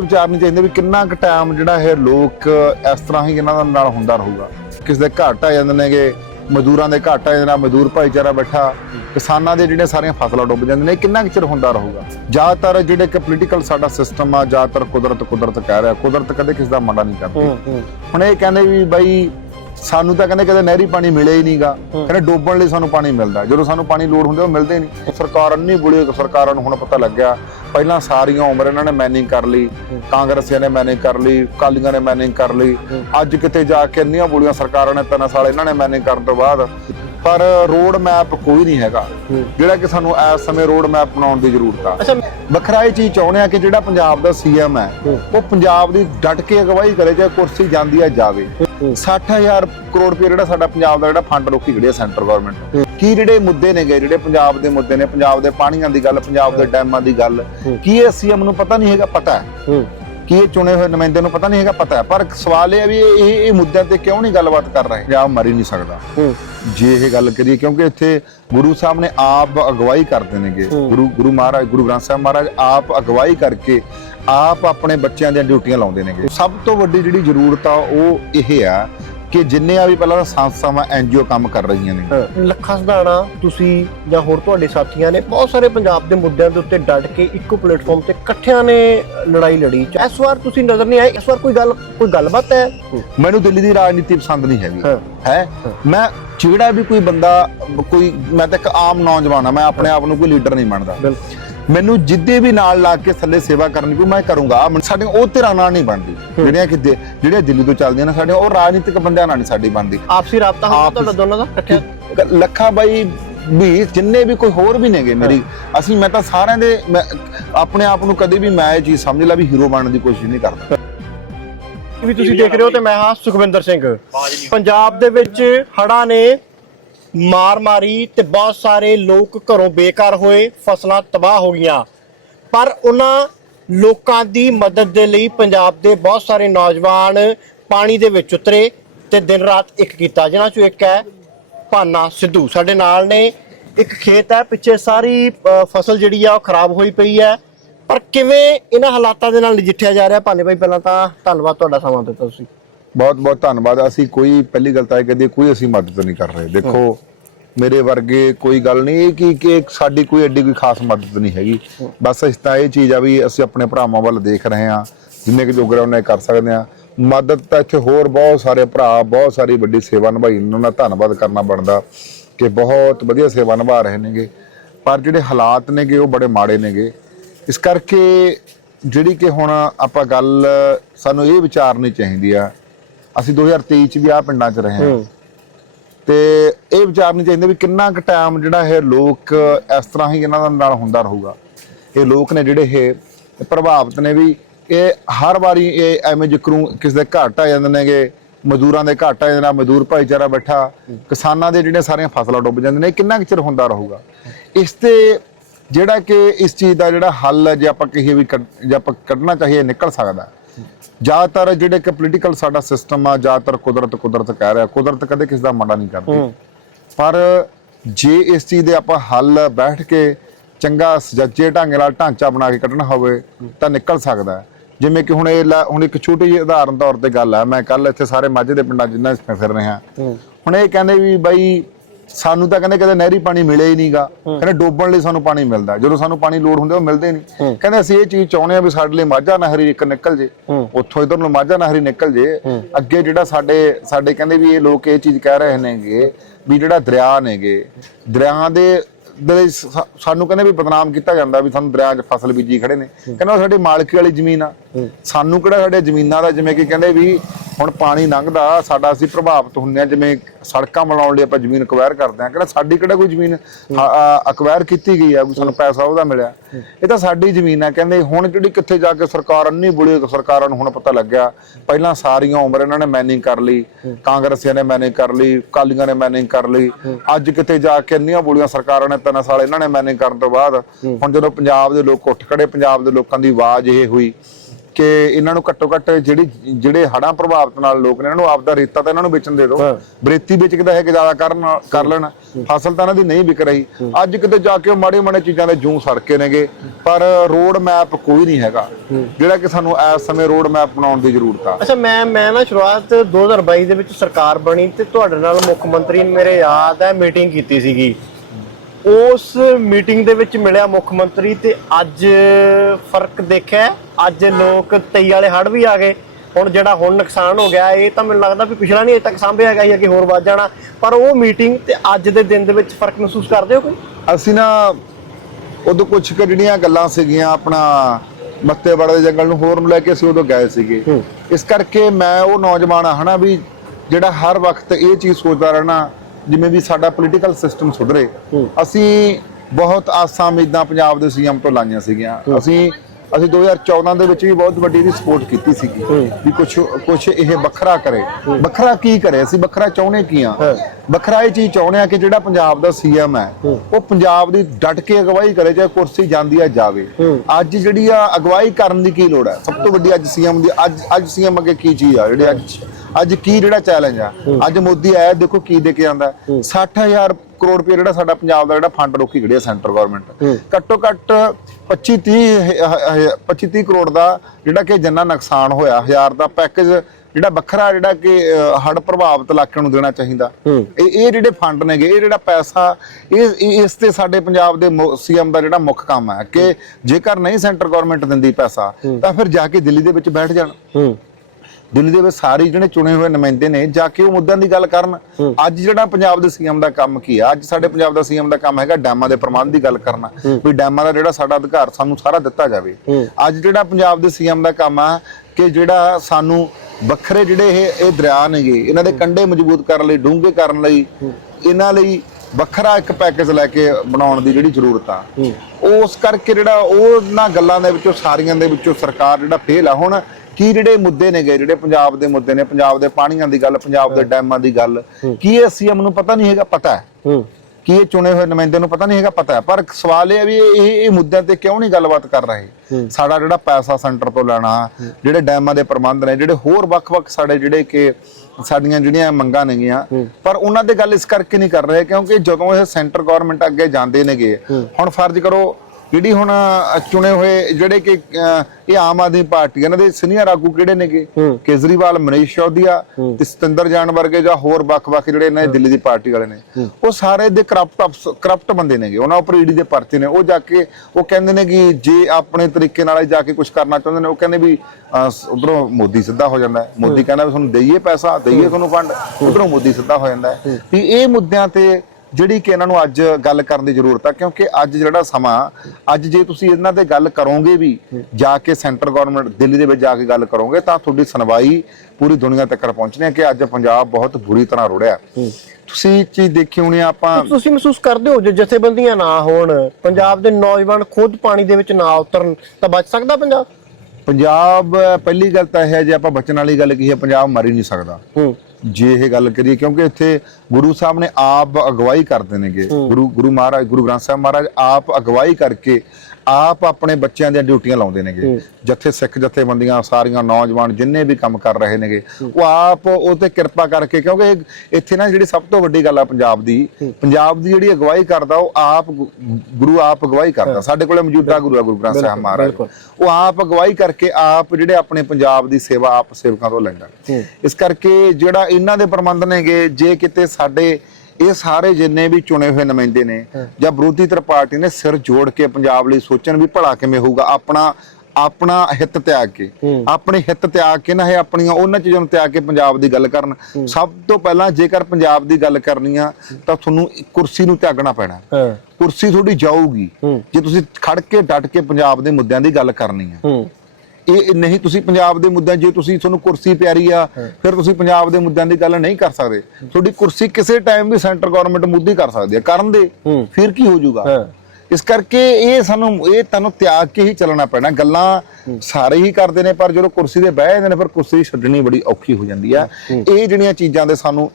ਵਿਚਾਰ ਨਹੀਂ ਚਾਹੀਦੇ ਵੀ ਕਿੰਨਾ ਕੁ ਟਾਈਮ ਜਿਹੜਾ ਇਹ ਲੋਕ ਇਸ ਤਰ੍ਹਾਂ ਹੀ ਇਹਨਾਂ ਦੇ ਨਾਲ ਹੁੰਦਾ ਰਹੂਗਾ। ਕਿਸ ਦੇ ਘਾਟ ਆ ਜਾਂਦੇ ਨੇਗੇ ਮਜ਼ਦੂਰਾਂ ਦੇ ਘਾਟ ਆ ਜਾਂਦੇ ਨੇ ਮਜ਼ਦੂਰ ਭਾਈਚਾਰਾ ਬੈਠਾ ਕਿਸਾਨਾਂ ਦੇ ਜਿਹੜੇ ਸਾਰੀਆਂ ਫਸਲਾਂ ਡੁੱਬ ਜਾਂਦੇ ਨੇ ਕਿੰਨਾ ਕੁ ਚਿਰ ਹੁੰਦਾ ਰਹੂਗਾ? ਜ਼ਿਆਦਾਤਰ ਜਿਹੜੇ ਕਿ ਪੋਲੀਟੀਕਲ ਸਾਡਾ ਸਿਸਟਮ ਆ ਜ਼ਿਆਦਾਤਰ ਕੁਦਰਤ ਕੁਦਰਤ ਕਹਿ ਰਿਹਾ ਕੁਦਰਤ ਕਦੇ ਕਿਸ ਦਾ ਮਾੜਾ ਨਹੀਂ ਕਰਦੀ। ਹੁਣ ਇਹ ਕਹਿੰਦੇ ਵੀ ਬਾਈ ਸਾਨੂੰ ਤਾਂ ਕਹਿੰਦੇ ਕਦੇ ਨਹਿਰੀ ਪਾਣੀ ਮਿਲੇ ਹੀ ਨਹੀਂਗਾ। ਕਹਿੰਦੇ ਡੋਬਣ ਲਈ ਸਾਨੂੰ ਪਾਣੀ ਮਿਲਦਾ। ਜਦੋਂ ਸਾਨੂੰ ਪਾਣੀ ਲੋੜ ਹੁੰਦੀ ਉਹ ਮਿਲਦੇ ਨਹੀਂ। ਸਰਕਾਰ ਅੰਨੀ ਬੁੜੀ ਸਰਕਾਰਾਂ ਨੂੰ ਹੁਣ ਪਤਾ ਲੱਗਿਆ। ਪਹਿਲਾਂ ਸਾਰੀਆਂ ਉਮਰ ਇਹਨਾਂ ਨੇ ਮੈਨਿੰਗ ਕਰ ਲਈ। ਕਾਂਗਰਸੀਆਂ ਨੇ ਮੈਨਿੰਗ ਕਰ ਲਈ ਕਾਲੀਆਂ ਨੇ ਮੈਨਿੰਗ ਕਰ ਲਈ। ਅੱਜ ਕਿਤੇ ਜਾ ਕੇ ਇੰਨੀਆਂ ਬੁੜੀਆਂ ਸਰਕਾਰਾਂ ਨੇ ਤਿੰਨ ਸਾਲ ਇਹਨਾਂ ਨੇ ਮੈਨਿੰਗ ਕਰਨ ਤੋਂ ਬਾਅਦ ਪਰ ਰੋਡ ਮੈਪ ਕੋਈ ਨਹੀਂ ਹੈਗਾ। ਜਿਹੜਾ ਕਿ ਸਾਨੂੰ ਇਸ ਸਮੇਂ ਰੋਡ ਮੈਪ ਬਣਾਉਣ ਦੀ ਜ਼ਰੂਰਤ ਆ। ਅੱਛਾ। ਵੱਖਰਾ ਇਹ ਚੀਜ਼ ਚਾਹੁੰਦੇ ਆ ਕਿ ਜਿਹੜਾ ਪੰਜਾਬ ਦਾ ਸੀਐਮ ਹੈ ਉਹ ਪੰਜਾਬ ਦੀ ਡਟ ਕੇ ਅਗਵਾਈ ਕਰੇ ਚਾਹੇ ਕੁਰਸੀ ਜਾਂਦੀ ਹੈ। ਜਾਵੇ 60000 ਕਰੋੜ ਰੁਪਏ ਜਿਹੜਾ ਸਾਡਾ ਪੰਜਾਬ ਦਾ ਜਿਹੜਾ ਫੰਡ ਰੋਕੀ ਖੜੀ ਹੈ ਸੈਂਟਰ ਗਵਰਨਮੈਂਟ ਕੀ ਜਿਹੜੇ ਮੁੱਦੇ ਨੇਗੇ ਜਿਹੜੇ ਪੰਜਾਬ ਦੇ ਮੁੱਦੇ ਨੇ ਪੰਜਾਬ ਦੇ ਪਾਣੀਆਂ ਦੀ ਗੱਲ ਪੰਜਾਬ ਦੇ ਡੈਮਾਂ ਦੀ ਗੱਲ ਕੀ ਇਹ ਸੀਐਮ ਨੂੰ ਪਤਾ ਨਹੀਂ ਹੈਗਾ? ਪਤਾ ਹੈ। ਕੀ ਇਹ ਚੁਣੇ ਹੋਏ ਨੁਮਾਇੰਦੇ ਨੂੰ ਪਤਾ ਨਹੀਂ ਹੈਗਾ? ਪਤਾ ਪਰ ਸਵਾਲ ਇਹ ਹੈ ਵੀ ਇਹ ਇਹ ਇਹ ਮੁੱਦਿਆਂ ਤੇ ਕਿਉਂ ਨਹੀਂ ਗੱਲਬਾਤ ਕਰ ਰਹੇ? ਪੰਜਾਬ ਮਰ ਹੀ ਨਹੀਂ ਸਕਦਾ। ਜੇ ਇਹ ਗੱਲ ਕਰੀਏ ਕਿਉਂਕਿ ਇੱਥੇ ਗੁਰੂ ਸਾਹਿਬ ਨੇ ਆਪ ਅਗਵਾਈ ਕਰਦੇ ਨੇਗੇ। ਗੁਰੂ ਗੁਰੂ ਮਹਾਰਾਜ ਗੁਰੂ ਗ੍ਰੰਥ ਸਾਹਿਬ ਮਹਾਰਾਜ ਆਪ ਅਗਵਾਈ ਕਰਕੇ ਆਪ ਆਪਣੇ ਬੱਚਿਆਂ ਦੀਆਂ ਡਿਊਟੀਆਂ ਲਾਉਂਦੇ ਨੇਗੇ। ਸਭ ਤੋਂ ਵੱਡੀ ਜਿਹੜੀ ਜ਼ਰੂਰਤ ਆ ਉਹ ਇਹ ਆ ਕਿ ਜਿੰਨੇ ਆ ਵੀ ਪਹਿਲਾਂ ਤਾਂ ਸੰਸਥਾਵਾਂ ਐਨਜੀਓ ਕੰਮ ਕਰ ਰਹੀਆਂ ਨੇ। ਲੱਖਾ ਸਦਾਣਾ ਤੁਸੀਂ ਜਾਂ ਹੋਰ ਤੁਹਾਡੇ ਸਾਥੀਆਂ ਨੇ ਬਹੁਤ ਸਾਰੇ ਪੰਜਾਬ ਦੇ ਮੁੱਦਿਆਂ ਦੇ ਉੱਤੇ ਡਟ ਕੇ ਇੱਕੋ ਪਲੇਟਫਾਰਮ ਤੇ ਇਕੱਠਿਆਂ ਨੇ ਲੜਾਈ ਲੜੀ। ਇਸ ਵਾਰ ਤੁਸੀਂ ਨਜ਼ਰ ਨਹੀਂ ਆਏ ਇਸ ਵਾਰ ਕੋਈ ਗੱਲ ਕੋਈ ਗੱਲਬਾਤ ਹੈ? ਮੈਨੂੰ ਦਿੱਲੀ ਦੀ ਰਾਜਨੀਤੀ ਪਸੰਦ ਨਹੀਂ ਹੈਗੀ। ਹਾਂ। ਹੈ? ਮੈਂ ਜਿਹੜਾ ਵੀ ਕੋਈ ਬੰਦਾ ਕੋਈ ਮੈਂ ਤਾਂ ਇੱਕ ਆਮ ਨੌਜਵਾਨ ਆ ਮੈਂ ਆਪਣੇ ਆਪ ਨੂੰ ਕੋਈ ਲੀਡਰ ਨਹੀਂ ਮੰਨਦਾ। ਬਿਲਕੁਲ। ਮੈਨੂੰ ਜਿੱਦੇ ਵੀ ਨਾਲ ਲਾ ਕੇ ਥੱਲੇ ਸੇਵਾ ਕਰਨੀ ਕੋਈ ਮੈਂ ਕਰੂੰਗਾ। ਸਾਡੇ ਉਹ ਧਿਰਾਂ ਨਾਲ ਨਹੀਂ ਬਣਦੀ। ਜਿਹੜੀਆਂ ਕਿ ਜਿਹੜੀਆਂ ਦਿੱਲੀ ਤੋਂ ਚੱਲਦੀਆਂ ਨੇ ਸਾਡੇ ਉਹ ਰਾਜਨੀਤਿਕ ਬੰਦਿਆਂ ਨਾਲ ਨਹੀਂ ਸਾਡੀ ਬਣਦੀ। ਆਪਸੀ ਰਾਬਤਾ ਹੁੰਦਾ ਤੁਹਾਡਾ ਦੋਨਾਂ ਦਾ ਇਕੱਠਿਆਂ ਲੱਖਾ ਬਾਈ ਵੀ ਜਿੰਨੇ ਵੀ ਕੋਈ ਹੋਰ ਵੀ ਨੇਗੇ ਮੇਰੀ ਅਸੀਂ ਮੈਂ ਤਾਂ ਸਾਰਿਆਂ ਦੇ ਆਪਣੇ ਆਪ ਨੂੰ ਕਦੇ ਵੀ ਮੈਂ ਇਹ ਚੀਜ਼ ਸਮਝ ਲਾ ਵੀ ਹੀਰੋ ਬਣਨ ਦੀ ਕੋਸ਼ਿਸ਼ ਨਹੀਂ ਕਰਦਾ। ਵੀ ਤੁਸੀਂ ਦੇਖ ਰਹੇ ਹੋ ਤੇ ਮੈਂ ਹਾਂ ਸੁਖਵਿੰਦਰ ਸਿੰਘ। ਪੰਜਾਬ ਦੇ ਵਿੱਚ ਹੜ੍ਹਾਂ ਨੇ ਮਾਰ ਮਾਰੀ ਤੇ ਬਹੁਤ ਸਾਰੇ ਲੋਕ ਘਰੋਂ ਬੇਕਾਰ ਹੋਏ, ਫਸਲਾਂ ਤਬਾਹ ਹੋ ਗਈਆਂ। ਪਰ ਉਹਨਾਂ ਲੋਕਾਂ ਦੀ ਮਦਦ ਦੇ ਲਈ ਪੰਜਾਬ ਦੇ ਬਹੁਤ ਸਾਰੇ ਨੌਜਵਾਨ ਪਾਣੀ ਦੇ ਵਿੱਚ ਉਤਰੇ ਤੇ ਦਿਨ ਰਾਤ ਇੱਕ ਕੀਤਾ। ਜਿਨ੍ਹਾਂ ਚੋਂ ਇੱਕ ਹੈ ਭਾਨਾ ਸਿੱਧੂ। ਸਾਡੇ ਨਾਲ ਨੇ ਇੱਕ ਖੇਤ ਹੈ, ਪਿੱਛੇ ਸਾਰੀ ਫਸਲ ਜਿਹੜੀ ਆ ਉਹ ਖਰਾਬ ਹੋਈ ਪਈ ਹੈ। ਪਰ ਕਿਵੇਂ ਇਹਨਾਂ ਹਾਲਾਤਾਂ ਦੇ ਨਾਲ ਨਜਿੱਠਿਆ ਜਾ ਰਿਹਾ? ਭਾਨੇ ਭਾਈ ਪਹਿਲਾਂ ਤਾਂ ਧੰਨਵਾਦ ਤੁਹਾਡਾ ਸਮਾਂ ਦਿੱਤਾ ਤੁਸੀਂ। ਬਹੁਤ ਬਹੁਤ ਧੰਨਵਾਦ। ਅਸੀਂ ਕੋਈ ਪਹਿਲੀ ਗੱਲ ਤਾਂ ਇਹ ਕਹਦੇ, ਕੋਈ ਅਸੀਂ ਮਦਦ ਨਹੀਂ ਕਰ ਰਹੇ। ਦੇਖੋ, ਮੇਰੇ ਵਰਗੇ ਕੋਈ ਗੱਲ ਨਹੀਂ, ਇਹ ਕਿ ਕਿ ਸਾਡੀ ਕੋਈ ਐਡੀ ਕੋਈ ਖਾਸ ਮਦਦ ਨਹੀਂ ਹੈਗੀ। ਬਸ ਅਸੀਂ ਤਾਂ ਇਹ ਚੀਜ਼ ਆ ਵੀ ਅਸੀਂ ਆਪਣੇ ਭਰਾਵਾਂ ਵੱਲ ਦੇਖ ਰਹੇ ਹਾਂ, ਜਿੰਨੇ ਕਿ ਜੋਗਰਾ ਉਹਨੇ ਕਰ ਸਕਦੇ ਆ ਮਦਦ ਤਾਂ ਇੱਥੇ ਹੋਰ ਬਹੁਤ ਸਾਰੇ ਭਰਾ, ਬਹੁਤ ਸਾਰੀ ਵੱਡੀ ਸੇਵਾ ਨਿਭਾਈ ਉਹਨਾਂ ਦਾ ਧੰਨਵਾਦ ਕਰਨਾ ਬਣਦਾ ਕਿ ਬਹੁਤ ਵਧੀਆ ਸੇਵਾ ਨਿਭਾ ਰਹੇ ਨੇਗੇ। ਪਰ ਜਿਹੜੇ ਹਾਲਾਤ ਨੇਗੇ, ਉਹ ਬੜੇ ਮਾੜੇ ਨੇਗੇ। ਇਸ ਕਰਕੇ ਜਿਹੜੀ ਕਿ ਹੁਣ ਆਪਾਂ ਗੱਲ, ਸਾਨੂੰ ਇਹ ਵਿਚਾਰਨੀ ਚਾਹੀਦੀ ਆ ਅਸੀਂ 2023 ਚ ਵੀ ਆ ਪਿੰਡਾਂ ਚ ਰਹੇ ਹਾਂ। ਤੇ ਇਹ ਵਿਚਾਰਨੀ ਚਾਹੀਦੀ ਵੀ ਕਿੰਨਾ ਕੁ ਟਾਈਮ ਜਿਹੜਾ ਇਹ ਲੋਕ ਇਸ ਤਰ੍ਹਾਂ ਹੀ ਇਹਨਾਂ ਦੇ ਨਾਲ ਹੁੰਦਾ ਰਹੂਗਾ। ਇਹ ਲੋਕ ਨੇ ਜਿਹੜੇ ਇਹ ਪ੍ਰਭਾਵਿਤ ਨੇ ਵੀ ਇਹ ਹਰ ਵਾਰੀ ਇਹ ਐਵੇਂ ਜਿਕਰੂ ਕਿਸ ਦੇ ਘਾਟ ਆ ਜਾਂਦੇ ਨੇਗੇ ਮਜ਼ਦੂਰਾਂ ਦੇ ਘਾਟ ਆ ਜਾਂਦੇ ਨੇ ਮਜ਼ਦੂਰ ਭਾਈਚਾਰਾ ਬੈਠਾ ਕਿਸਾਨਾਂ ਦੇ ਜਿਹੜੇ ਸਾਰੀਆਂ ਫਸਲਾਂ ਡੁੱਬ ਜਾਂਦੇ ਨੇ ਕਿੰਨਾ ਕੁ ਚਿਰ ਹੁੰਦਾ ਰਹੂਗਾ? ਇਸ ਤੇ ਜਿਹੜਾ ਕਿ ਇਸ ਚੀਜ਼ ਦਾ ਜਿਹੜਾ ਹੱਲ ਹੈ, ਜੇ ਆਪਾਂ ਕਹੀਏ ਵੀ ਜੇ ਆਪਾਂ ਕੱਢਣਾ ਚਾਹੀਏ ਨਿਕਲ ਸਕਦਾ। ਜ਼ਿਆਦਾਤਰ ਜਿਹੜੇ ਕਿ ਪੋਲੀਟੀਕਲ ਸਾਡਾ ਸਿਸਟਮ ਆ ਜ਼ਿਆਦਾਤਰ ਕੁਦਰਤ ਕੁਦਰਤ ਕਹਿ ਰਿਹਾ ਕੁਦਰਤ ਕਦੇ ਕਿਸ ਦਾ ਮਾੜਾ ਨਹੀਂ ਕਰਦੀ। ਪਰ ਜੇ ਇਸ ਚੀਜ਼ ਦੇ ਆਪਾਂ ਹੱਲ ਬੈਠ ਕੇ ਚੰਗਾ ਸਜੱਜੇ ਢੰਗ ਨਾਲ ਢਾਂਚਾ ਬਣਾ ਕੇ ਕੱਢਣਾ ਹੋਵੇ ਤਾਂ ਨਿਕਲ ਸਕਦਾ। ਜਿਵੇਂ ਕਿ ਹੁਣ ਇਹ ਹੁਣ ਇੱਕ ਛੋਟੀ ਜਿਹੀ ਉਦਾਹਰਨ ਤੌਰ ਤੇ ਗੱਲ ਹੈ ਮੈਂ ਕੱਲ ਇੱਥੇ ਸਾਰੇ ਮਾਝੇ ਦੇ ਪਿੰਡਾਂ ਜਿੰਨਾ ਫਿਰ ਰਿਹਾ। ਹੁਣ ਇਹ ਕਹਿੰਦੇ ਵੀ ਬਾਈ ਸਾਨੂੰ ਤਾਂ ਕਹਿੰਦੇ ਕਦੇ ਨਹਿਰੀ ਪਾਣੀ ਮਿਲੇ ਹੀ ਨਹੀਂਗਾ। ਕਹਿੰਦੇ ਡੋਬਣ ਲਈ ਸਾਨੂੰ ਪਾਣੀ ਮਿਲਦਾ। ਜਦੋਂ ਸਾਨੂੰ ਪਾਣੀ ਲੋੜ ਹੁੰਦੀ ਉਹ ਮਿਲਦੇ ਨਹੀਂ। ਕਹਿੰਦੇ ਅਸੀਂ ਇਹ ਚੀਜ਼ ਚਾਹੁੰਦੇ ਆ ਵੀ ਸਾਡੇ ਲਈ ਮਾਝਾ ਨਹਿਰੀ ਇੱਕ ਨਿਕਲ ਜੇ। ਉੱਥੋਂ ਇਧਰ ਨੂੰ ਮਾਝਾ ਨਹਿਰੀ ਨਿਕਲ ਜੇ। ਅੱਗੇ ਜਿਹੜਾ ਸਾਡੇ ਸਾਡੇ ਕਹਿੰਦੇ ਵੀ ਇਹ ਲੋਕ ਇਹ ਚੀਜ਼ ਕਹਿ ਰਹੇ ਨੇਗੇ ਵੀ ਜਿਹੜਾ ਦਰਿਆ ਨੇਗੇ। ਦਰਿਆ ਦੇ ਦੇ ਸਾਨੂੰ ਕਹਿੰਦੇ ਵੀ ਬਦਨਾਮ ਕੀਤਾ ਜਾਂਦਾ ਵੀ ਸਾਨੂੰ ਦਰਿਆ 'ਚ ਫਸਲ ਬੀਜੀ ਖੜੇ ਨੇ। ਕਹਿੰਦਾ ਸਾਡੀ ਮਾਲਕੀ ਵਾਲੀ ਜ਼ਮੀਨ ਆ। ਸਾਨੂੰ ਕਿਹੜਾ ਸਾਡੇ ਜ਼ਮੀਨਾਂ ਦਾ ਜਿਵੇਂ ਕਿ ਕਹਿੰਦੇ ਵੀ ਹੁਣ ਪਾਣੀ ਲੰਘਦਾ, ਸਾਡਾ ਅਸੀਂ ਪ੍ਰਭਾਵਿਤ ਹੁੰਦੇ ਆ ਜਿਵੇਂ ਸੜਕਾਂ ਬਣਾਉਣ ਲਈ ਆਪਾਂ ਜ਼ਮੀਨ ਅਕਵਾਇਰ ਕਰਦੇ ਆ ਕਹਿੰਦਾ ਸਾਡੀ ਕਿਹੜਾ ਕੋਈ ਜ਼ਮੀਨ ਅਕਵਾਇਰ ਕੀਤੀ ਗਈ ਆ ਵੀ ਸਾਨੂੰ ਪੈਸਾ ਉਹਦਾ ਮਿਲਿਆ। ਇਹ ਤਾਂ ਸਾਡੀ ਜ਼ਮੀਨ ਆ, ਕਹਿੰਦੇ ਹੁਣ ਜਿਹੜੀ ਕਿੱਥੇ ਜਾ ਕੇ ਸਰਕਾਰ ਅੰਨੀ ਬੁੜੀ ਸਰਕਾਰਾਂ ਨੂੰ ਹੁਣ ਪਤਾ ਲੱਗਿਆ, ਪਹਿਲਾਂ ਸਾਰੀਆਂ ਉਮਰ ਇਹਨਾਂ ਨੇ ਮੈਨਿੰਗ ਕਰ ਲਈ, ਕਾਂਗਰਸੀਆਂ ਨੇ ਮੈਨਿੰਗ ਕਰ ਲਈ ਕਾਲੀਆਂ ਨੇ ਮੈਨਿੰਗ ਕਰ ਲਈ, ਅੱਜ ਕਿਤੇ ਜਾ ਕੇ ਇੰਨੀਆਂ ਬੁਲੀਆਂ ਸਰਕਾਰਾਂ ਨੇ ਤਿੰਨ ਸਾਲ ਇਹਨਾਂ ਨੇ ਮੈਨਿੰਗ ਕਰਨ ਤੋਂ ਬਾਅਦ, ਹੁਣ ਜਦੋਂ ਪੰਜਾਬ ਦੇ ਲੋਕ ਉੱਠ ਖੜੇ, ਪੰਜਾਬ ਦੇ ਲੋਕਾਂ ਦੀ ਆਵਾਜ਼ ਇਹ ਹੋਈ ਕਿ ਇਹਨਾਂ ਨੂੰ ਘੱਟੋ ਘੱਟ ਜਿਹੜੀ ਜਿਹੜੇ ਹੜਾਂ ਪ੍ਰਭਾਵਿਤ ਨਾਲ ਲੋਕ ਨੇ ਇਹਨਾਂ ਨੂੰ ਆਪਦਾ ਰੇਤਾ ਤਾਂ ਇਹਨਾਂ ਨੂੰ ਵੇਚਣ ਦੇ ਦਿਓ। ਬਰੇਤੀ ਵੇਚ ਕੇ ਤਾਂ ਹੈ ਕਿ ਜ਼ਿਆਦਾ ਕਰਨ ਕਰ ਲੈਣ। ਫਸਲ ਤਾਂ ਇਹਨਾਂ ਦੀ ਨਹੀਂ ਵਿਕ ਰਹੀ। ਅੱਜ ਕਿਤੇ ਜਾ ਕੇ ਮਾੜੇ ਮਾੜੇ ਚੀਜ਼ਾਂ ਦੇ ਜੂੰ ਸੜਕੇ ਨੇਗੇ। ਪਰ ਰੋਡ ਮੈਪ ਕੋਈ ਨਹੀਂ ਹੈਗਾ। ਜਿਹੜਾ ਕਿ ਸਾਨੂੰ ਇਸ ਸਮੇਂ ਰੋਡ ਮੈਪ ਬਣਾਉਣ ਦੀ ਜ਼ਰੂਰਤ ਆ। ਅੱਛਾ ਮੈਂ ਮੈਂ ਨਾ ਸ਼ੁਰੂਆਤ 2022 ਦੇ ਵਿੱਚ ਸਰਕਾਰ ਬਣੀ ਤੇ ਤੁਹਾਡੇ ਨਾਲ ਮੁੱਖ ਮੰਤਰੀ ਨੇ ਮੇਰੇ ਯਾਦ ਹੈ ਮੀਟਿੰਗ ਕੀਤੀ ਸੀਗੀ। ਉਸ ਮੀਟਿੰਗ ਦੇ ਵਿੱਚ ਮਿਲਿਆ ਮੁੱਖ ਮੰਤਰੀ ਤੇ ਅੱਜ ਫ਼ਰਕ ਦੇਖਿਆ? ਅੱਜ ਲੋਕ 23 ਵਾਲੇ ਹੜ ਵੀ ਆ ਗਏ ਹੁਣ ਜਿਹੜਾ ਹੁਣ ਨੁਕਸਾਨ ਹੋ ਗਿਆ ਇਹ ਤਾਂ ਮੈਨੂੰ ਲੱਗਦਾ ਵੀ ਪਿਛਲਾ ਨਹੀਂ ਅਜੇ ਤੱਕ ਸਾਂਭਿਆ ਗਿਆ ਜਾਂ ਕਿ ਹੋਰ ਵੱਧ ਜਾਣਾ ਪਰ ਉਹ ਮੀਟਿੰਗ ਤੇ ਅੱਜ ਦੇ ਦਿਨ ਦੇ ਵਿੱਚ ਫ਼ਰਕ ਮਹਿਸੂਸ ਕਰਦੇ ਹੋ ਕੋਈ ਅਸੀਂ ਨਾ ਉਦੋਂ ਕੁਝ ਕੁ ਜਿਹੜੀਆਂ ਗੱਲਾਂ ਸੀਗੀਆਂ ਆਪਣਾ ਮੱਤੇਵਾੜਾ ਦੇ ਜੰਗਲ ਨੂੰ ਹੋਰ ਨੂੰ ਲੈ ਕੇ ਅਸੀਂ ਉਦੋਂ ਗਏ ਸੀਗੇ। ਇਸ ਕਰਕੇ ਮੈਂ ਉਹ ਨੌਜਵਾਨ ਆ ਹਨਾ ਵੀ ਜਿਹੜਾ ਹਰ ਵਕਤ ਇਹ ਚੀਜ਼ ਸੋਚਦਾ ਰਹਿਣਾ ਜਿਵੇਂ ਵੀ ਸਾਡਾ ਪੋਲੀਟੀਕਲ ਸਿਸਟਮ ਸੁਧਰੇ। ਅਸੀਂ ਬਹੁਤ ਆਸਾਂ ਉਮੀਦਾਂ ਪੰਜਾਬ ਦੇ ਸੀਐਮ ਤੋਂ ਲਾਈਆਂ ਸੀਗੀਆਂ। ਅਸੀਂ ਅਸੀਂ 2014 ਦੇ ਵਿੱਚ ਵੀ ਬਹੁਤ ਵੱਡੀ ਦੀ ਸਪੋਰਟ ਕੀਤੀ ਸੀਗੀ ਵੀ ਕੁਝ ਕੁਝ ਇਹ ਵੱਖਰਾ ਕਰੇ। ਵੱਖਰਾ ਕੀ ਕਰੇ? ਅਸੀਂ ਵੱਖਰਾ ਚਾਹੁੰਦੇ ਕੀ ਆ। ਵੱਖਰਾ ਇਹ ਚੀਜ਼ ਚਾਹੁੰਦੇ ਆ ਕਿ ਜਿਹੜਾ ਪੰਜਾਬ ਦਾ ਸੀਐਮ ਹੈ ਉਹ ਪੰਜਾਬ ਦੀ ਡਟ ਕੇ ਅਗਵਾਈ ਕਰੇ ਚਾਹੇ ਕੁਰਸੀ ਜਾਂਦੀ ਆ ਜਾਵੇ। ਅੱਜ ਜਿਹੜੀ ਆ ਅਗਵਾਈ ਕਰਨ ਦੀ ਕੀ ਲੋੜ ਹੈ? ਸਭ ਤੋਂ ਵੱਡੀ ਅੱਜ ਸੀਐਮ ਦੀ ਅੱਜ ਅੱਜ ਸੀਐਮ ਅੱਗੇ ਕੀ ਚੀਜ਼ ਆ? ਜਿਹੜੇ ਅੱਜ ਅੱਜ ਕੀ ਜਿਹੜਾ ਚੈਲੰਜ ਆ? ਅੱਜ ਮੋਦੀ ਆਇਆ ਦੇਖੋ ਕੀ ਦੇ ਕੇ ਆਂਦਾ 60000 ਕਰੋੜ ਰੁਪਏ ਜਿਹੜਾ ਸਾਡਾ ਪੰਜਾਬ ਦਾ ਜਿਹੜਾ ਫੰਡ ਰੋਕੀ ਖੜੀ ਸੈਂਟਰ ਗਵਰਨਮੈਂਟ ਘੱਟੋ ਘੱਟ 25 30 25 30 ਕਰੋੜ ਦਾ ਜਿਹੜਾ ਕਿ ਜਿੰਨਾ ਨੁਕਸਾਨ ਹੋਇਆ ਹਜ਼ਾਰ ਦਾ ਪੈਕੇਜ ਜਿਹੜਾ ਵੱਖਰਾ ਜਿਹੜਾ ਕਿ ਹੜ ਪ੍ਰਭਾਵਿਤ ਇਲਾਕਿਆਂ ਨੂੰ ਦੇਣਾ ਚਾਹੀਦਾ। ਇਹ ਇਹ ਜਿਹੜੇ ਫੰਡ ਨੇਗੇ ਇਹ ਜਿਹੜਾ ਪੈਸਾ ਇਹ ਇਸ ਤੇ ਸਾਡੇ ਪੰਜਾਬ ਦੇ ਸੀਐਮ ਦਾ ਜਿਹੜਾ ਮੁੱਖ ਕੰਮ ਹੈ ਕਿ ਜੇਕਰ ਨਹੀਂ ਸੈਂਟਰ ਗਵਰਨਮੈਂਟ ਦਿੰਦੀ ਪੈਸਾ ਤਾਂ ਫਿਰ ਜਾ ਕੇ ਦਿੱਲੀ ਦੇ ਵਿੱਚ ਬੈਠ ਜਾਣ। ਦਿੱਲੀ ਦੇ ਵਿੱਚ ਸਾਰੇ ਜਿਹੜੇ ਚੁਣੇ ਹੋਏ ਨੁਮਾਇੰਦੇ ਨੇ ਜਾ ਕੇ ਉਹ ਮੁੱਦਿਆਂ ਦੀ ਗੱਲ ਕਰਨ। ਅੱਜ ਜਿਹੜਾ ਪੰਜਾਬ ਦੇ ਸੀਐਮ ਦਾ ਕੰਮ ਕੀ ਆ? ਅੱਜ ਸਾਡੇ ਪੰਜਾਬ ਦਾ ਸੀਐਮ ਦਾ ਕੰਮ ਹੈਗਾ ਡੈਮਾਂ ਦੇ ਪ੍ਰਬੰਧ ਦੀ ਗੱਲ ਕਰਨਾ। ਵੀ ਡੈਮਾਂ ਦਾ ਜਿਹੜਾ ਸਾਡਾ ਅਧਿਕਾਰ ਸਾਨੂੰ ਸਾਰਾ ਦਿੱਤਾ ਜਾਵੇ। ਅੱਜ ਜਿਹੜਾ ਪੰਜਾਬ ਦੇ ਸੀਐਮ ਦਾ ਕੰਮ ਆ ਕਿ ਜਿਹੜਾ ਸਾਨੂੰ ਵੱਖਰੇ ਜਿਹੜੇ ਇਹ ਇਹ ਦਰਿਆ ਨੇਗੇ ਇਹਨਾਂ ਦੇ ਕੰਢੇ ਮਜ਼ਬੂਤ ਕਰਨ ਲਈ ਡੂੰਘੇ ਕਰਨ ਲਈ ਇਹਨਾਂ ਲਈ ਵੱਖਰਾ ਇੱਕ ਪੈਕੇਜ ਲੈ ਕੇ ਬਣਾਉਣ ਦੀ ਜਿਹੜੀ ਜ਼ਰੂਰਤ ਆ। ਉਸ ਕਰਕੇ ਜਿਹੜਾ ਉਹਨਾਂ ਗੱਲਾਂ ਦੇ ਵਿੱਚੋਂ ਸਾਰੀਆਂ ਦੇ ਵਿੱਚੋਂ ਸਰਕਾਰ ਜਿਹੜਾ ਫੇਲ ਆ ਹੁਣ ਕੀ ਜਿਹੜੇ ਮੁੱਦੇ ਨੇਗੇ ਜਿਹੜੇ ਪੰਜਾਬ ਦੇ ਮੁੱਦੇ ਨੇ ਪੰਜਾਬ ਦੇ ਪਾਣੀਆਂ ਦੀ ਗੱਲ ਪੰਜਾਬ ਦੇ ਡੈਮਾਂ ਦੀ ਗੱਲ ਕੀ ਇਹ ਸੀਐਮ ਨੂੰ ਪਤਾ ਨਹੀਂ ਹੈਗਾ? ਪਤਾ ਹੈ। ਕੀ ਇਹ ਚੁਣੇ ਹੋਏ ਨੁਮਾਇੰਦੇ ਨੂੰ ਪਤਾ ਨਹੀਂ ਹੈਗਾ? ਪਤਾ ਹੈ। ਪਰ ਸਵਾਲ ਇਹ ਹੈ ਵੀ ਇਹ ਇਹ ਮੁੱਦਿਆਂ ਤੇ ਕਿਉਂ ਨਹੀਂ ਗੱਲਬਾਤ ਕਰ ਰਹੇ? ਸਾਡਾ ਜਿਹੜਾ ਪੈਸਾ ਸੈਂਟਰ ਤੋਂ ਲੈਣਾ ਜਿਹੜੇ ਡੈਮਾਂ ਦੇ ਪ੍ਰਬੰਧ ਨੇ ਜਿਹੜੇ ਹੋਰ ਵੱਖ-ਵੱਖ ਸਾਡੇ ਜਿਹੜੇ ਕਿ ਸਾਡੀਆਂ ਜਿਹੜੀਆਂ ਮੰਗਾਂ ਨੇਗੀਆਂ ਪਰ ਉਹਨਾਂ ਦੇ ਗੱਲ ਇਸ ਕਰਕੇ ਨਹੀਂ ਕਰ ਰਹੇ ਕਿਉਂਕਿ ਜਦੋਂ ਇਹ ਸੈਂਟਰ ਗਵਰਨਮੈਂਟ ਅੱਗੇ ਜਾਂਦੇ ਨੇਗੇ ਹੁਣ ਫਰਜ਼ ਕਰੋ ਜਿਹੜੀ ਹੁਣ ਚੁਣੇ ਹੋਏ ਜਿਹੜੇ ਕਿ ਇਹ ਆਮ ਆਦਮੀ ਪਾਰਟੀ ਇਹਨਾਂ ਦੇ ਸੀਨੀਅਰ ਆਗੂ ਕਿਹੜੇ ਨੇਗੇ। ਕੇਜਰੀਵਾਲ ਮਨੀਸ਼ ਚੌਧਰੀਆ ਤੇ ਸਤਿੰਦਰ ਜਾਨ ਵਰਗੇ ਜਾਂ ਹੋਰ ਵੱਖ-ਵੱਖ ਜਿਹੜੇ ਨੇ ਦਿੱਲੀ ਦੀ ਪਾਰਟੀ ਵਾਲੇ ਨੇ। ਉਹ ਸਾਰੇ ਦੇ ਕਰਪਟ ਕਰਪਟ ਬੰਦੇ ਨੇਗੇ। ਉਹਨਾਂ ਉੱਪਰ ਈਡੀ ਦੇ ਪਰਚੇ ਨੇ। ਉਹ ਜਾ ਕੇ ਉਹ ਕਹਿੰਦੇ ਨੇ ਕਿ ਜੇ ਆਪਣੇ ਤਰੀਕੇ ਨਾਲ ਜਾ ਕੇ ਕੁਝ ਕਰਨਾ ਚਾਹੁੰਦੇ ਨੇ ਉਹ ਕਹਿੰਦੇ ਵੀ ਉਧਰੋਂ ਮੋਦੀ ਸਿੱਧਾ ਹੋ ਜਾਂਦਾ ਮੋਦੀ ਕਹਿੰਦਾ ਵੀ ਤੁਹਾਨੂੰ ਦਈਏ ਪੈਸਾ ਦਈਏ ਤੁਹਾਨੂੰ ਫੰਡ। ਉਧਰੋਂ ਮੋਦੀ ਸਿੱਧਾ ਹੋ ਜਾਂਦਾ ਵੀ ਇਹ ਮੁੱਦਿਆਂ ਤੇ ਜਿਹੜੀ ਕਿ ਇਹਨਾਂ ਨੂੰ ਅੱਜ ਗੱਲ ਕਰਨ ਦੀ ਜ਼ਰੂਰਤ ਆ ਕਿਉਂਕਿ ਅੱਜ ਜਿਹੜਾ ਸਮਾਂ ਅੱਜ ਜੇ ਤੁਸੀਂ ਇਹਨਾਂ ਤੇ ਗੱਲ ਕਰੋਗੇ ਵੀ ਜਾ ਕੇ ਸੈਂਟਰ ਗਵਰਨਮੈਂਟ ਦਿੱਲੀ ਦੇ ਵਿੱਚ ਜਾ ਕੇ ਗੱਲ ਕਰੋਗੇ ਤਾਂ ਤੁਹਾਡੀ ਸੁਣਵਾਈ ਪੂਰੀ ਦੁਨੀਆ ਤੱਕ ਪਹੁੰਚਣੀ ਹੈ ਕਿ ਅੱਜ ਪੰਜਾਬ ਬਹੁਤ ਬੁਰੀ ਤਰ੍ਹਾਂ ਰੁੜਿਆ। ਤੁਸੀਂ ਚੀਜ਼ ਦੇਖੀ ਹੋਣੀ ਆ ਆਪਾਂ ਤੁਸੀਂ ਮਹਿਸੂਸ ਕਰਦੇ ਹੋ ਜੇ ਜਥੇਬੰਦੀਆਂ ਨਾ ਹੋਣ ਪੰਜਾਬ ਦੇ ਨੌਜਵਾਨ ਖੁਦ ਪਾਣੀ ਦੇ ਵਿੱਚ ਨਾ ਉਤਰਨ ਤਾਂ ਬਚ ਸਕਦਾ ਪੰਜਾਬ? ਪੰਜਾਬ ਪਹਿਲੀ ਗੱਲ ਤਾਂ ਇਹ ਹੈ ਜੇ ਆਪਾਂ ਬਚਣ ਵਾਲੀ ਗੱਲ ਕੀ ਹੈ ਪੰਜਾਬ ਮਰ ਹੀ ਨਹੀਂ ਸਕਦਾ। ਹੂੰ। ਜੇ ਇਹ ਗੱਲ ਕਰੀਏ ਕਿਉਂਕਿ ਇੱਥੇ ਗੁਰੂ ਸਾਹਿਬ ਨੇ ਆਪ ਅਗਵਾਈ ਕਰਦੇ ਨੇਗੇ। ਗੁਰੂ ਗੁਰੂ ਮਹਾਰਾਜ ਗੁਰੂ ਗ੍ਰੰਥ ਸਾਹਿਬ ਮਹਾਰਾਜ ਆਪ ਅਗਵਾਈ ਕਰਕੇ ਆਪ ਆਪਣੇ ਬੱਚਿਆਂ ਦੀਆਂ ਡਿਊਟੀਆਂ ਲਾਉਂਦੇ ਨੇਗੇ। ਜਿੱਥੇ ਸਿੱਖ ਜਥੇਬੰਦੀਆਂ ਸਾਰੀਆਂ ਨੌਜਵਾਨ ਜਿੰਨੇ ਵੀ ਕੰਮ ਕਰ ਰਹੇ ਨੇਗੇ ਉਹ ਆਪ ਉਹ ਤੇ ਕਿਰਪਾ ਕਰਕੇ ਕਿਉਂਕਿ ਇੱਥੇ ਨਾ ਜਿਹੜੀ ਸਭ ਤੋਂ ਵੱਡੀ ਗੱਲ ਆ ਪੰਜਾਬ ਦੀ ਪੰਜਾਬ ਦੀ ਜਿਹੜੀ ਅਗਵਾਈ ਕਰਦਾ ਉਹ ਆਪ ਗੁਰੂ ਆਪ ਅਗਵਾਈ ਕਰਦਾ। ਸਾਡੇ ਕੋਲੇ ਮੌਜੂਦਾ ਗੁਰੂ ਆ ਗੁਰੂ ਗ੍ਰੰਥ ਸਾਹਿਬ ਮਹਾਰਾਜ। ਉਹ ਆਪ ਅਗਵਾਈ ਕਰਕੇ ਆਪ ਜਿਹੜੇ ਆਪਣੇ ਪੰਜਾਬ ਦੀ ਸੇਵਾ ਆਪ ਸੇਵਕਾਂ ਤੋਂ ਲੈਂਦਾ। ਇਸ ਕਰਕੇ ਜਿਹੜਾ ਇਹਨਾਂ ਦੇ ਪ੍ਰਬੰਧ ਨੇਗੇ ਜੇ ਕਿਤੇ ਸਾਡੇ ਇਹ ਸਾਰੇ ਜਿੰਨੇ ਵੀ ਚੁਣੇ ਹੋਏ ਨੁਮਾਇੰਦੇ ਨੇ ਜਾਂ ਵਿਰੋਧੀ ਧਿਰ ਪਾਰਟੀ ਨੇ ਸਿਰ ਜੋੜ ਕੇ ਪੰਜਾਬ ਲਈ ਸੋਚਣ ਵੀ ਭਲਾ ਕਿਵੇਂ ਹੋਊਗਾ ਆਪਣਾ ਆਪਣਾ ਹਿੱਤ ਤਿਆਗ ਕੇ। ਆਪਣੇ ਹਿੱਤ ਤਿਆਗ ਕੇ ਨਾ ਇਹ ਆਪਣੀਆਂ ਉਹਨਾਂ ਚੀਜ਼ਾਂ ਨੂੰ ਤਿਆਗ ਕੇ ਪੰਜਾਬ ਦੀ ਗੱਲ ਕਰਨ। ਸਭ ਤੋਂ ਪਹਿਲਾਂ ਜੇਕਰ ਪੰਜਾਬ ਦੀ ਗੱਲ ਕਰਨੀ ਆ ਤਾਂ ਤੁਹਾਨੂੰ ਕੁਰਸੀ ਨੂੰ ਤਿਆਗਣਾ ਪੈਣਾ। ਕੁਰਸੀ ਤੁਹਾਡੀ ਜਾਊਗੀ। ਜੇ ਤੁਸੀਂ ਖੜ ਕੇ ਡਟ ਕੇ ਪੰਜਾਬ ਦੇ ਮੁੱਦਿਆਂ ਦੀ ਗੱਲ ਕਰਨੀ ਆ ਇਹ ਨਹੀਂ ਤੁਸੀਂ ਪੰਜਾਬ ਦੇ ਮੁੱਦਿਆਂ ਜੇ ਤੁਸੀਂ ਤੁਹਾਨੂੰ ਕੁਰਸੀ ਪਿਆਰੀ ਆ ਫਿਰ ਤੁਸੀਂ ਪੰਜਾਬ ਦੇ ਮੁੱਦਿਆਂ ਦੀ ਗੱਲ ਨਹੀਂ ਕਰ ਸਕਦੇ। ਤੁਹਾਡੀ ਕੁਰਸੀ ਕਿਸੇ ਟਾਈਮ ਵੀ ਸੈਂਟਰ ਗਵਰਨਮੈਂਟ ਮੁੱਦੀ ਕਰ ਸਕਦੀ ਹੈ ਕਰਨ ਦੇ। ਫਿਰ ਕੀ ਹੋ ਜਾਊਗਾ। ਇਸ ਕਰਕੇ ਇਹ ਸਾਨੂੰ ਇਹ ਤੁਹਾਨੂੰ ਤਿਆਗ ਕੇ ਹੀ ਚੱਲਣਾ ਪੈਣਾ। ਗੱਲਾਂ ਸਾਰੇ ਹੀ ਕਰਦੇ ਨੇ ਪਰ ਜਦੋਂ ਕੁਰਸੀ ਤੇ ਬਹਿ ਜਾਂਦੇ ਨੇ ਫਿਰ ਕੁਰਸੀ ਛੱਡਣੀ ਬੜੀ ਔਖੀ ਹੋ ਜਾਂਦੀ ਆ। ਇਹ ਜਿਹੜੀਆਂ ਚੀਜ਼ਾਂ ਦੇ ਸਾਨੂੰ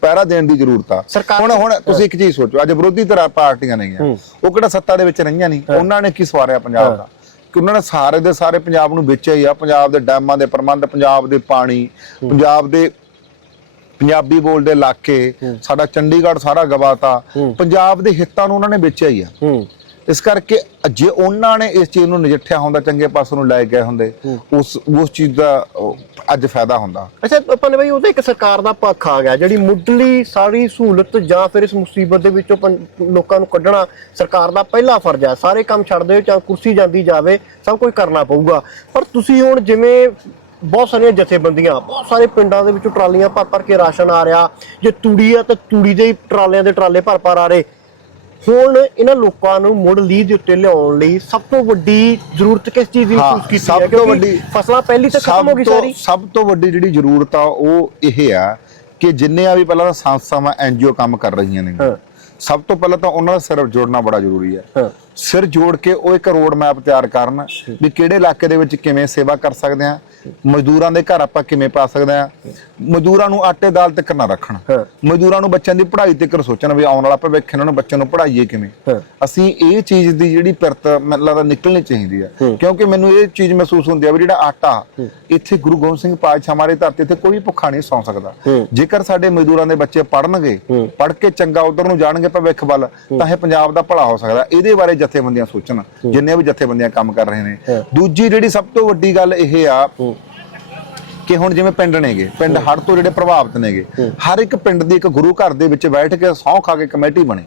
ਪਹਿਰਾ ਦੇਣ ਦੀ ਜ਼ਰੂਰਤ ਆ। ਹੁਣ ਹੁਣ ਤੁਸੀਂ ਇੱਕ ਚੀਜ਼ ਸੋਚੋ ਅੱਜ ਵਿਰੋਧੀ ਧਿਰ ਪਾਰਟੀਆਂ ਨੇਗੀਆਂ। ਉਹ ਕਿਹੜਾ ਸੱਤਾ ਦੇ ਵਿੱਚ ਰਹੀਆਂ ਨਹੀਂ। ਉਹਨਾਂ ਨੇ ਕੀ ਸਵਾਰਿਆ ਪੰਜਾਬ ਦਾ? ਕਿ ਉਹਨਾਂ ਨੇ ਸਾਰੇ ਦੇ ਸਾਰੇ ਪੰਜਾਬ ਨੂੰ ਵੇਚਿਆ ਹੀ ਆ। ਪੰਜਾਬ ਦੇ ਡੈਮਾਂ ਦੇ ਪ੍ਰਬੰਧ ਪੰਜਾਬ ਦੇ ਪਾਣੀ ਪੰਜਾਬ ਦੇ ਪੰਜਾਬੀ ਬੋਲਦੇ ਇਲਾਕੇ ਸਾਡਾ ਚੰਡੀਗੜ੍ਹ ਸਾਰਾ ਗਵਾਤਾ। ਪੰਜਾਬ ਦੇ ਹਿੱਤਾਂ ਨੂੰ ਉਹਨਾਂ ਨੇ ਵੇਚਿਆ ਹੀ ਆ। ਇਸ ਕਰਕੇ ਜੇ ਉਹਨਾਂ ਨੇ ਇਸ ਚੀਜ਼ ਨੂੰ ਨਜਿੱਠਿਆ ਹੁੰਦਾ ਚੰਗੇ ਪਾਸੇ ਨੂੰ ਲੈ ਗਏ ਹੁੰਦੇ ਉਸ ਉਸ ਚੀਜ਼ ਦਾ ਅੱਜ ਫਾਇਦਾ ਹੁੰਦਾ। ਅੱਛਾ ਆਪਾਂ ਨੇ ਬਈ ਉਹਦਾ ਇੱਕ ਸਰਕਾਰ ਦਾ ਪੱਖ ਆ ਗਿਆ ਜਿਹੜੀ ਮੁੱਢਲੀ ਸਾਰੀ ਸਹੂਲਤ ਜਾਂ ਫਿਰ ਇਸ ਮੁਸੀਬਤ ਦੇ ਵਿੱਚੋਂ ਲੋਕਾਂ ਨੂੰ ਕੱਢਣਾ ਸਰਕਾਰ ਦਾ ਪਹਿਲਾ ਫਰਜ਼ ਹੈ ਸਾਰੇ ਕੰਮ ਛੱਡ ਦਿਓ ਚਾਹੇ ਕੁਰਸੀ ਜਾਂਦੀ ਜਾਵੇ ਸਭ ਕੁਝ ਕਰਨਾ ਪਊਗਾ। ਪਰ ਤੁਸੀਂ ਹੁਣ ਜਿਵੇਂ ਬਹੁਤ ਸਾਰੀਆਂ ਜਥੇਬੰਦੀਆਂ ਬਹੁਤ ਸਾਰੇ ਪਿੰਡਾਂ ਦੇ ਵਿੱਚੋਂ ਟਰਾਲੀਆਂ ਭਰ ਭਰ ਕੇ ਰਾਸ਼ਨ ਆ ਰਿਹਾ ਜੇ ਤੂੜੀ ਆ ਤਾਂ ਤੂੜੀ ਦੇ ਟਰਾਲਿਆਂ ਦੇ ਟਰਾਲੇ ਭਰ ਭਰ ਆ ਰਹੇ। ਹੁਣ ਇਹਨਾਂ ਲੋਕਾਂ ਨੂੰ ਮੁੜ ਲੀਹ ਦੇ ਉੱਤੇ ਲਿਆਉਣ ਲਈ ਸਭ ਤੋਂ ਵੱਡੀ ਜ਼ਰੂਰਤ ਕਿਸ ਚੀਜ਼ ਦੀ ਮਹਿਸੂਸ ਕੀਤੀ ਸਭ ਹੈ? ਤੋਂ ਕਿਉਂਕਿ ਵੱਡੀ- ਫਸਲਾਂ ਪਹਿਲੀ ਤਾਂ ਖਤਮ ਹੋ ਗਈ ਤੋਂ- ਸਾਰੀ। ਸਭ ਤੋਂ ਵੱਡੀ ਜਿਹੜੀ ਜ਼ਰੂਰਤ ਆ ਉਹ ਇਹ ਆ ਕਿ ਜਿੰਨੇ ਆ ਵੀ ਪਹਿਲਾਂ ਤਾਂ ਸੰਸਥਾਵਾਂ ਐਨਜੀਓ ਕੰਮ ਕਰ ਰਹੀਆਂ ਨੇ। ਸਭ ਤੋਂ ਪਹਿਲਾਂ ਤਾਂ ਉਹਨਾਂ ਦਾ ਸਿਰ ਜੋੜਨਾ ਬੜਾ ਜ਼ਰੂਰੀ ਹਾਂ। ਸਿਰ ਜੋੜ ਕੇ ਉਹ ਇੱਕ ਰੋਡ ਮੈਪ ਤਿਆਰ ਕਰਨ ਵੀ ਕਿਹੜੇ ਇਲਾਕੇ ਦੇ ਵਿੱਚ ਕਿਵੇਂ ਸੇਵਾ ਕਰ ਸਕਦੇ ਆ ਮਜ਼ਦੂਰਾਂ ਦੇ ਘਰ ਆਪਾਂ ਕਿਵੇਂ ਪਾ ਸਕਦੇ ਆ ਮਜ਼ਦੂਰਾਂ ਨੂੰ ਆਟੇ ਦਾਲ ਤੱਕ ਨਾ ਰੱਖਣ। ਮਜ਼ਦੂਰਾਂ ਨੂੰ ਬੱਚਿਆਂ ਦੀ ਪੜ੍ਹਾਈ ਤੱਕ ਸੋਚਣ ਵੀ ਆਉਣ ਵਾਲਾ ਭਵਿੱਖ ਇਹਨਾਂ ਨੂੰ ਬੱਚਿਆਂ ਨੂੰ ਪੜ੍ਹਾਈਏ ਕਿਵੇਂ। ਅਸੀਂ ਇਹ ਚੀਜ਼ ਦੀ ਜਿਹੜੀ ਪਿਰਤ ਮੈਨੂੰ ਲੱਗਦਾ ਨਿਕਲਣੀ ਚਾਹੀਦੀ ਹੈ। ਕਿਉਂਕਿ ਮੈਨੂੰ ਇਹ ਚੀਜ਼ ਮਹਿਸੂਸ ਹੁੰਦੀ ਹੈ ਵੀ ਜਿਹੜਾ ਆਟਾ ਇੱਥੇ ਗੁਰੂ ਗੋਬਿੰਦ ਸਿੰਘ ਪਾਤਸ਼ਾਹ ਹਮਾਰੇ ਧਰਤੀ ਤੇ ਕੋਈ ਭੁੱਖਾ ਨਹੀਂ ਸੌ ਸਕਦਾ। ਜੇਕਰ ਸਾਡੇ ਮਜ਼ਦੂਰਾਂ ਦੇ ਬੱਚੇ ਪੜਨਗੇ ਪੜ੍ਹ ਕੇ ਚੰਗਾ ਉਧਰ ਨੂੰ ਜਾਣਗੇ ਭਵਿੱਖ ਵੱਲ ਤਾਂ ਇਹ ਪੰਜਾਬ ਦਾ ਭਲਾ ਹੋ ਸਕਦਾ। ਇਹਦੇ ਬਾਰੇ ਜਥੇਬੰਦੀਆਂ ਸੋਚਣ ਜਿੰਨੇ ਵੀ ਜਥੇਬੰਦੀਆਂ ਕੰਮ ਕਰ ਰਹੇ ਨੇ। ਦੂਜੀ ਜਿਹੜੀ ਸਭ ਤੋਂ ਵੱਡੀ ਗੱਲ ਇਹ ਆ ਕਿ ਹੁਣ ਜਿਵੇਂ ਪਿੰਡ ਨੇਗੇ ਪਿੰਡ ਹੜ੍ਹ ਤੋਂ ਜਿਹੜੇ ਪ੍ਰਭਾਵਿਤ ਨੇਗੇ ਹਰ ਇੱਕ ਪਿੰਡ ਦੀ ਇੱਕ ਗੁਰੂ ਘਰ ਦੇ ਵਿੱਚ ਬੈਠ ਕੇ ਸਹੁੰ ਖਾ ਕੇ ਕਮੇਟੀ ਬਣੇ।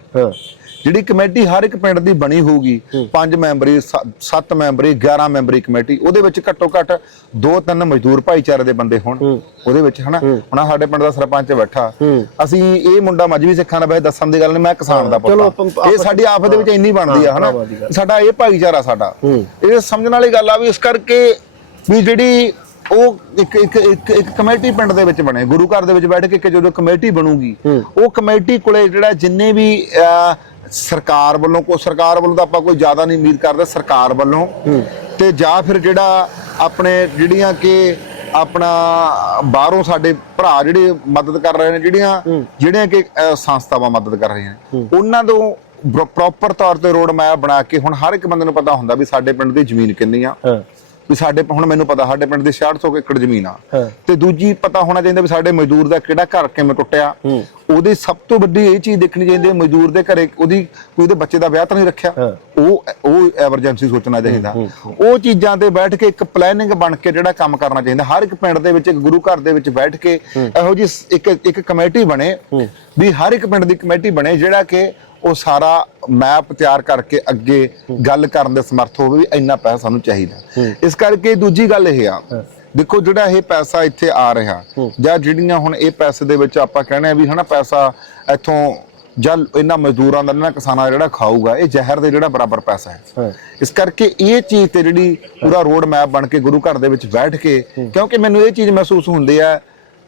ਜਿਹੜੀ ਕਮੇਟੀ ਹਰ ਇੱਕ ਪਿੰਡ ਦੀ ਬਣੀ ਹੋਊਗੀ ਪੰਜ ਮੈਂਬਰੀ ਸੱਤ ਮੈਂਬਰੀ 11 ਮੈਂਬਰੀ ਕਮੇਟੀ ਉਹਦੇ ਵਿੱਚ ਘੱਟੋ ਘੱਟ ਦੋ ਤਿੰਨ ਮਜ਼ਦੂਰ ਭਾਈਚਾਰੇ ਦੇ ਬੰਦੇ ਹੋਣ। ਉਹਦੇ ਵਿੱਚ ਹਨਾ? ਹੁਣ ਸਾਡੇ ਪਿੰਡ ਦਾ ਸਰਪੰਚ ਬੈਠਾ। ਅਸੀਂ ਇਹ ਮੁੰਡਾ ਮਜਬੀ ਸਿੱਖਾਂ ਦਾ ਵੈਸੇ ਦੱਸਣ ਦੀ ਗੱਲ ਨਹੀਂ ਮੈਂ ਕਿਸਾਨ ਦਾ ਪੁੱਤ। ਇਹ ਸਾਡੀ ਆਫਤ ਦੇ ਵਿੱਚ ਇੰਨੀ ਬਣਦੀ ਆ ਹਨਾ। ਸਾਡਾ ਇਹ ਭਾਈਚਾਰਾ ਸਾਡਾ। ਇਹ ਸਮਝਣ ਵਾਲੀ ਗੱਲ ਆ ਵੀ ਇਸ ਕਰਕੇ ਵੀ ਜਿਹੜੀ ਉਹ ਇੱਕ ਇੱਕ ਇੱਕ ਇੱਕ ਕਮੇਟੀ ਪਿੰਡ ਦੇ ਵਿੱਚ ਬਣੇ ਗੁਰੂ ਘਰ ਦੇ ਵਿੱਚ ਬੈਠ ਕੇ ਕਿ ਜਦੋਂ ਕਮੇਟੀ ਬਣੂਗੀ ਉਹ ਕਮੇਟੀ ਕੋਲੇ ਜਿਹੜਾ ਜਿੰਨੇ ਵੀ ਸਰਕਾਰ ਵੱਲੋਂ ਕੋ ਸਰਕਾਰ ਵੱਲੋਂ ਤਾਂ ਆਪਾਂ ਕੋਈ ਜ਼ਿਆਦਾ ਨਹੀਂ ਉਮੀਦ ਕਰਦੇ ਸਰਕਾਰ ਵੱਲੋਂ। ਤੇ ਜਾਂ ਫਿਰ ਜਿਹੜਾ ਆਪਣੇ ਜਿਹੜੀਆਂ ਕਿ ਆਪਣਾ ਬਾਹਰੋਂ ਸਾਡੇ ਭਰਾ ਜਿਹੜੇ ਮਦਦ ਕਰ ਰਹੇ ਨੇ ਜਿਹੜੀਆਂ ਜਿਹੜੀਆਂ ਕਿ ਸੰਸਥਾਵਾਂ ਮਦਦ ਕਰ ਰਹੀਆਂ ਨੇ ਉਹਨਾਂ ਤੋਂ ਪ੍ਰੋਪਰ ਤੌਰ ਤੇ ਰੋਡ ਮੈਪ ਬਣਾ ਕੇ ਹੁਣ ਹਰ ਇੱਕ ਬੰਦੇ ਨੂੰ ਪਤਾ ਹੁੰਦਾ ਵੀ ਸਾਡੇ ਪਿੰਡ ਦੀ ਜ਼ਮੀਨ ਕਿੰਨੀ ਆ। ਵੀ ਸਾਡੇ ਹੁਣ ਮੈਨੂੰ ਪਤਾ ਸਾਡੇ ਪਿੰਡ ਦੀ 6600 ਏਕੜ ਜ਼ਮੀਨ ਆ। ਤੇ ਦੂਜੀ ਪਤਾ ਹੋਣਾ ਚਾਹੀਦਾ ਵੀ ਸਾਡੇ ਮਜ਼ਦੂਰ ਦਾ ਕਿਹੜਾ ਘਰ ਕਿਵੇਂ ਟੁੱਟਿਆ। ਉਹਦੀ ਸਭ ਤੋਂ ਵੱਡੀ ਇਹ ਚੀਜ਼ ਦੇਖਣੀ ਚਾਹੀਦੀ ਹੈ ਮਜ਼ਦੂਰ ਦੇ ਘਰੇ ਉਹਦੀ ਕੋਈ ਉਹਦੇ ਬੱਚੇ ਦਾ ਵਿਆਹ ਤਾਂ ਨਹੀਂ ਰੱਖਿਆ। ਉਹ ਉਹ ਐਮਰਜੈਂਸੀ ਸੋਚਣਾ ਚਾਹੀਦਾ। ਉਹ ਚੀਜ਼ਾਂ ਤੇ ਬੈਠ ਕੇ ਇੱਕ ਪਲੈਨਿੰਗ ਬਣ ਕੇ ਜਿਹੜਾ ਕੰਮ ਕਰਨਾ ਚਾਹੀਦਾ ਹਰ ਇੱਕ ਪਿੰਡ ਦੇ ਵਿੱਚ ਇੱਕ ਗੁਰੂ ਘਰ ਦੇ ਵਿੱਚ ਬੈਠ ਕੇ ਇਹੋ ਜੀ ਇੱਕ ਇੱਕ ਕਮੇਟੀ ਬਣੇ ਵੀ ਹਰ ਇੱਕ ਪਿੰਡ ਦੀ ਕਮੇਟੀ ਬਣੇ ਜਿਹੜਾ ਕਿ ਉਹ ਸਾਰਾ ਮੈਪ ਤਿਆਰ ਕਰਕੇ ਅੱਗੇ ਗੱਲ ਕਰਨ ਦੇ ਸਮਰਥ ਹੋਵੇ ਵੀ ਇੰਨਾ ਪੈਸਾ ਸਾਨੂੰ ਚਾਹੀਦਾ। ਇਸ ਕਰਕੇ ਦੂਜੀ ਗੱਲ ਇਹ ਆ ਦੇਖੋ ਜਿਹੜਾ ਇਹ ਪੈਸਾ ਇੱਥੇ ਆ ਰਿਹਾ ਜਾਂ ਜਿਹੜੀਆਂ ਹੁਣ ਇਹ ਪੈਸੇ ਦੇ ਵਿੱਚ ਆਪਾਂ ਕਹਿੰਦੇ ਆ ਵੀ ਹਨਾ ਪੈਸਾ ਇੱਥੋਂ ਜਾਂ ਇਹਨਾਂ ਮਜ਼ਦੂਰਾਂ ਦਾ ਇਹਨਾਂ ਕਿਸਾਨਾਂ ਦਾ ਜਿਹੜਾ ਖਾਊਗਾ ਇਹ ਜ਼ਹਿਰ ਦੇ ਜਿਹੜਾ ਬਰਾਬਰ ਪੈਸਾ ਹੈ। ਇਸ ਕਰਕੇ ਇਹ ਚੀਜ਼ ਤੇ ਜਿਹੜੀ ਪੂਰਾ ਰੋਡ ਮੈਪ ਬਣ ਕੇ ਗੁਰੂ ਘਰ ਦੇ ਵਿੱਚ ਬੈਠ ਕੇ ਕਿਉਂਕਿ ਮੈਨੂੰ ਇਹ ਚੀਜ਼ ਮਹਿਸੂਸ ਹੁੰਦੀ ਹੈ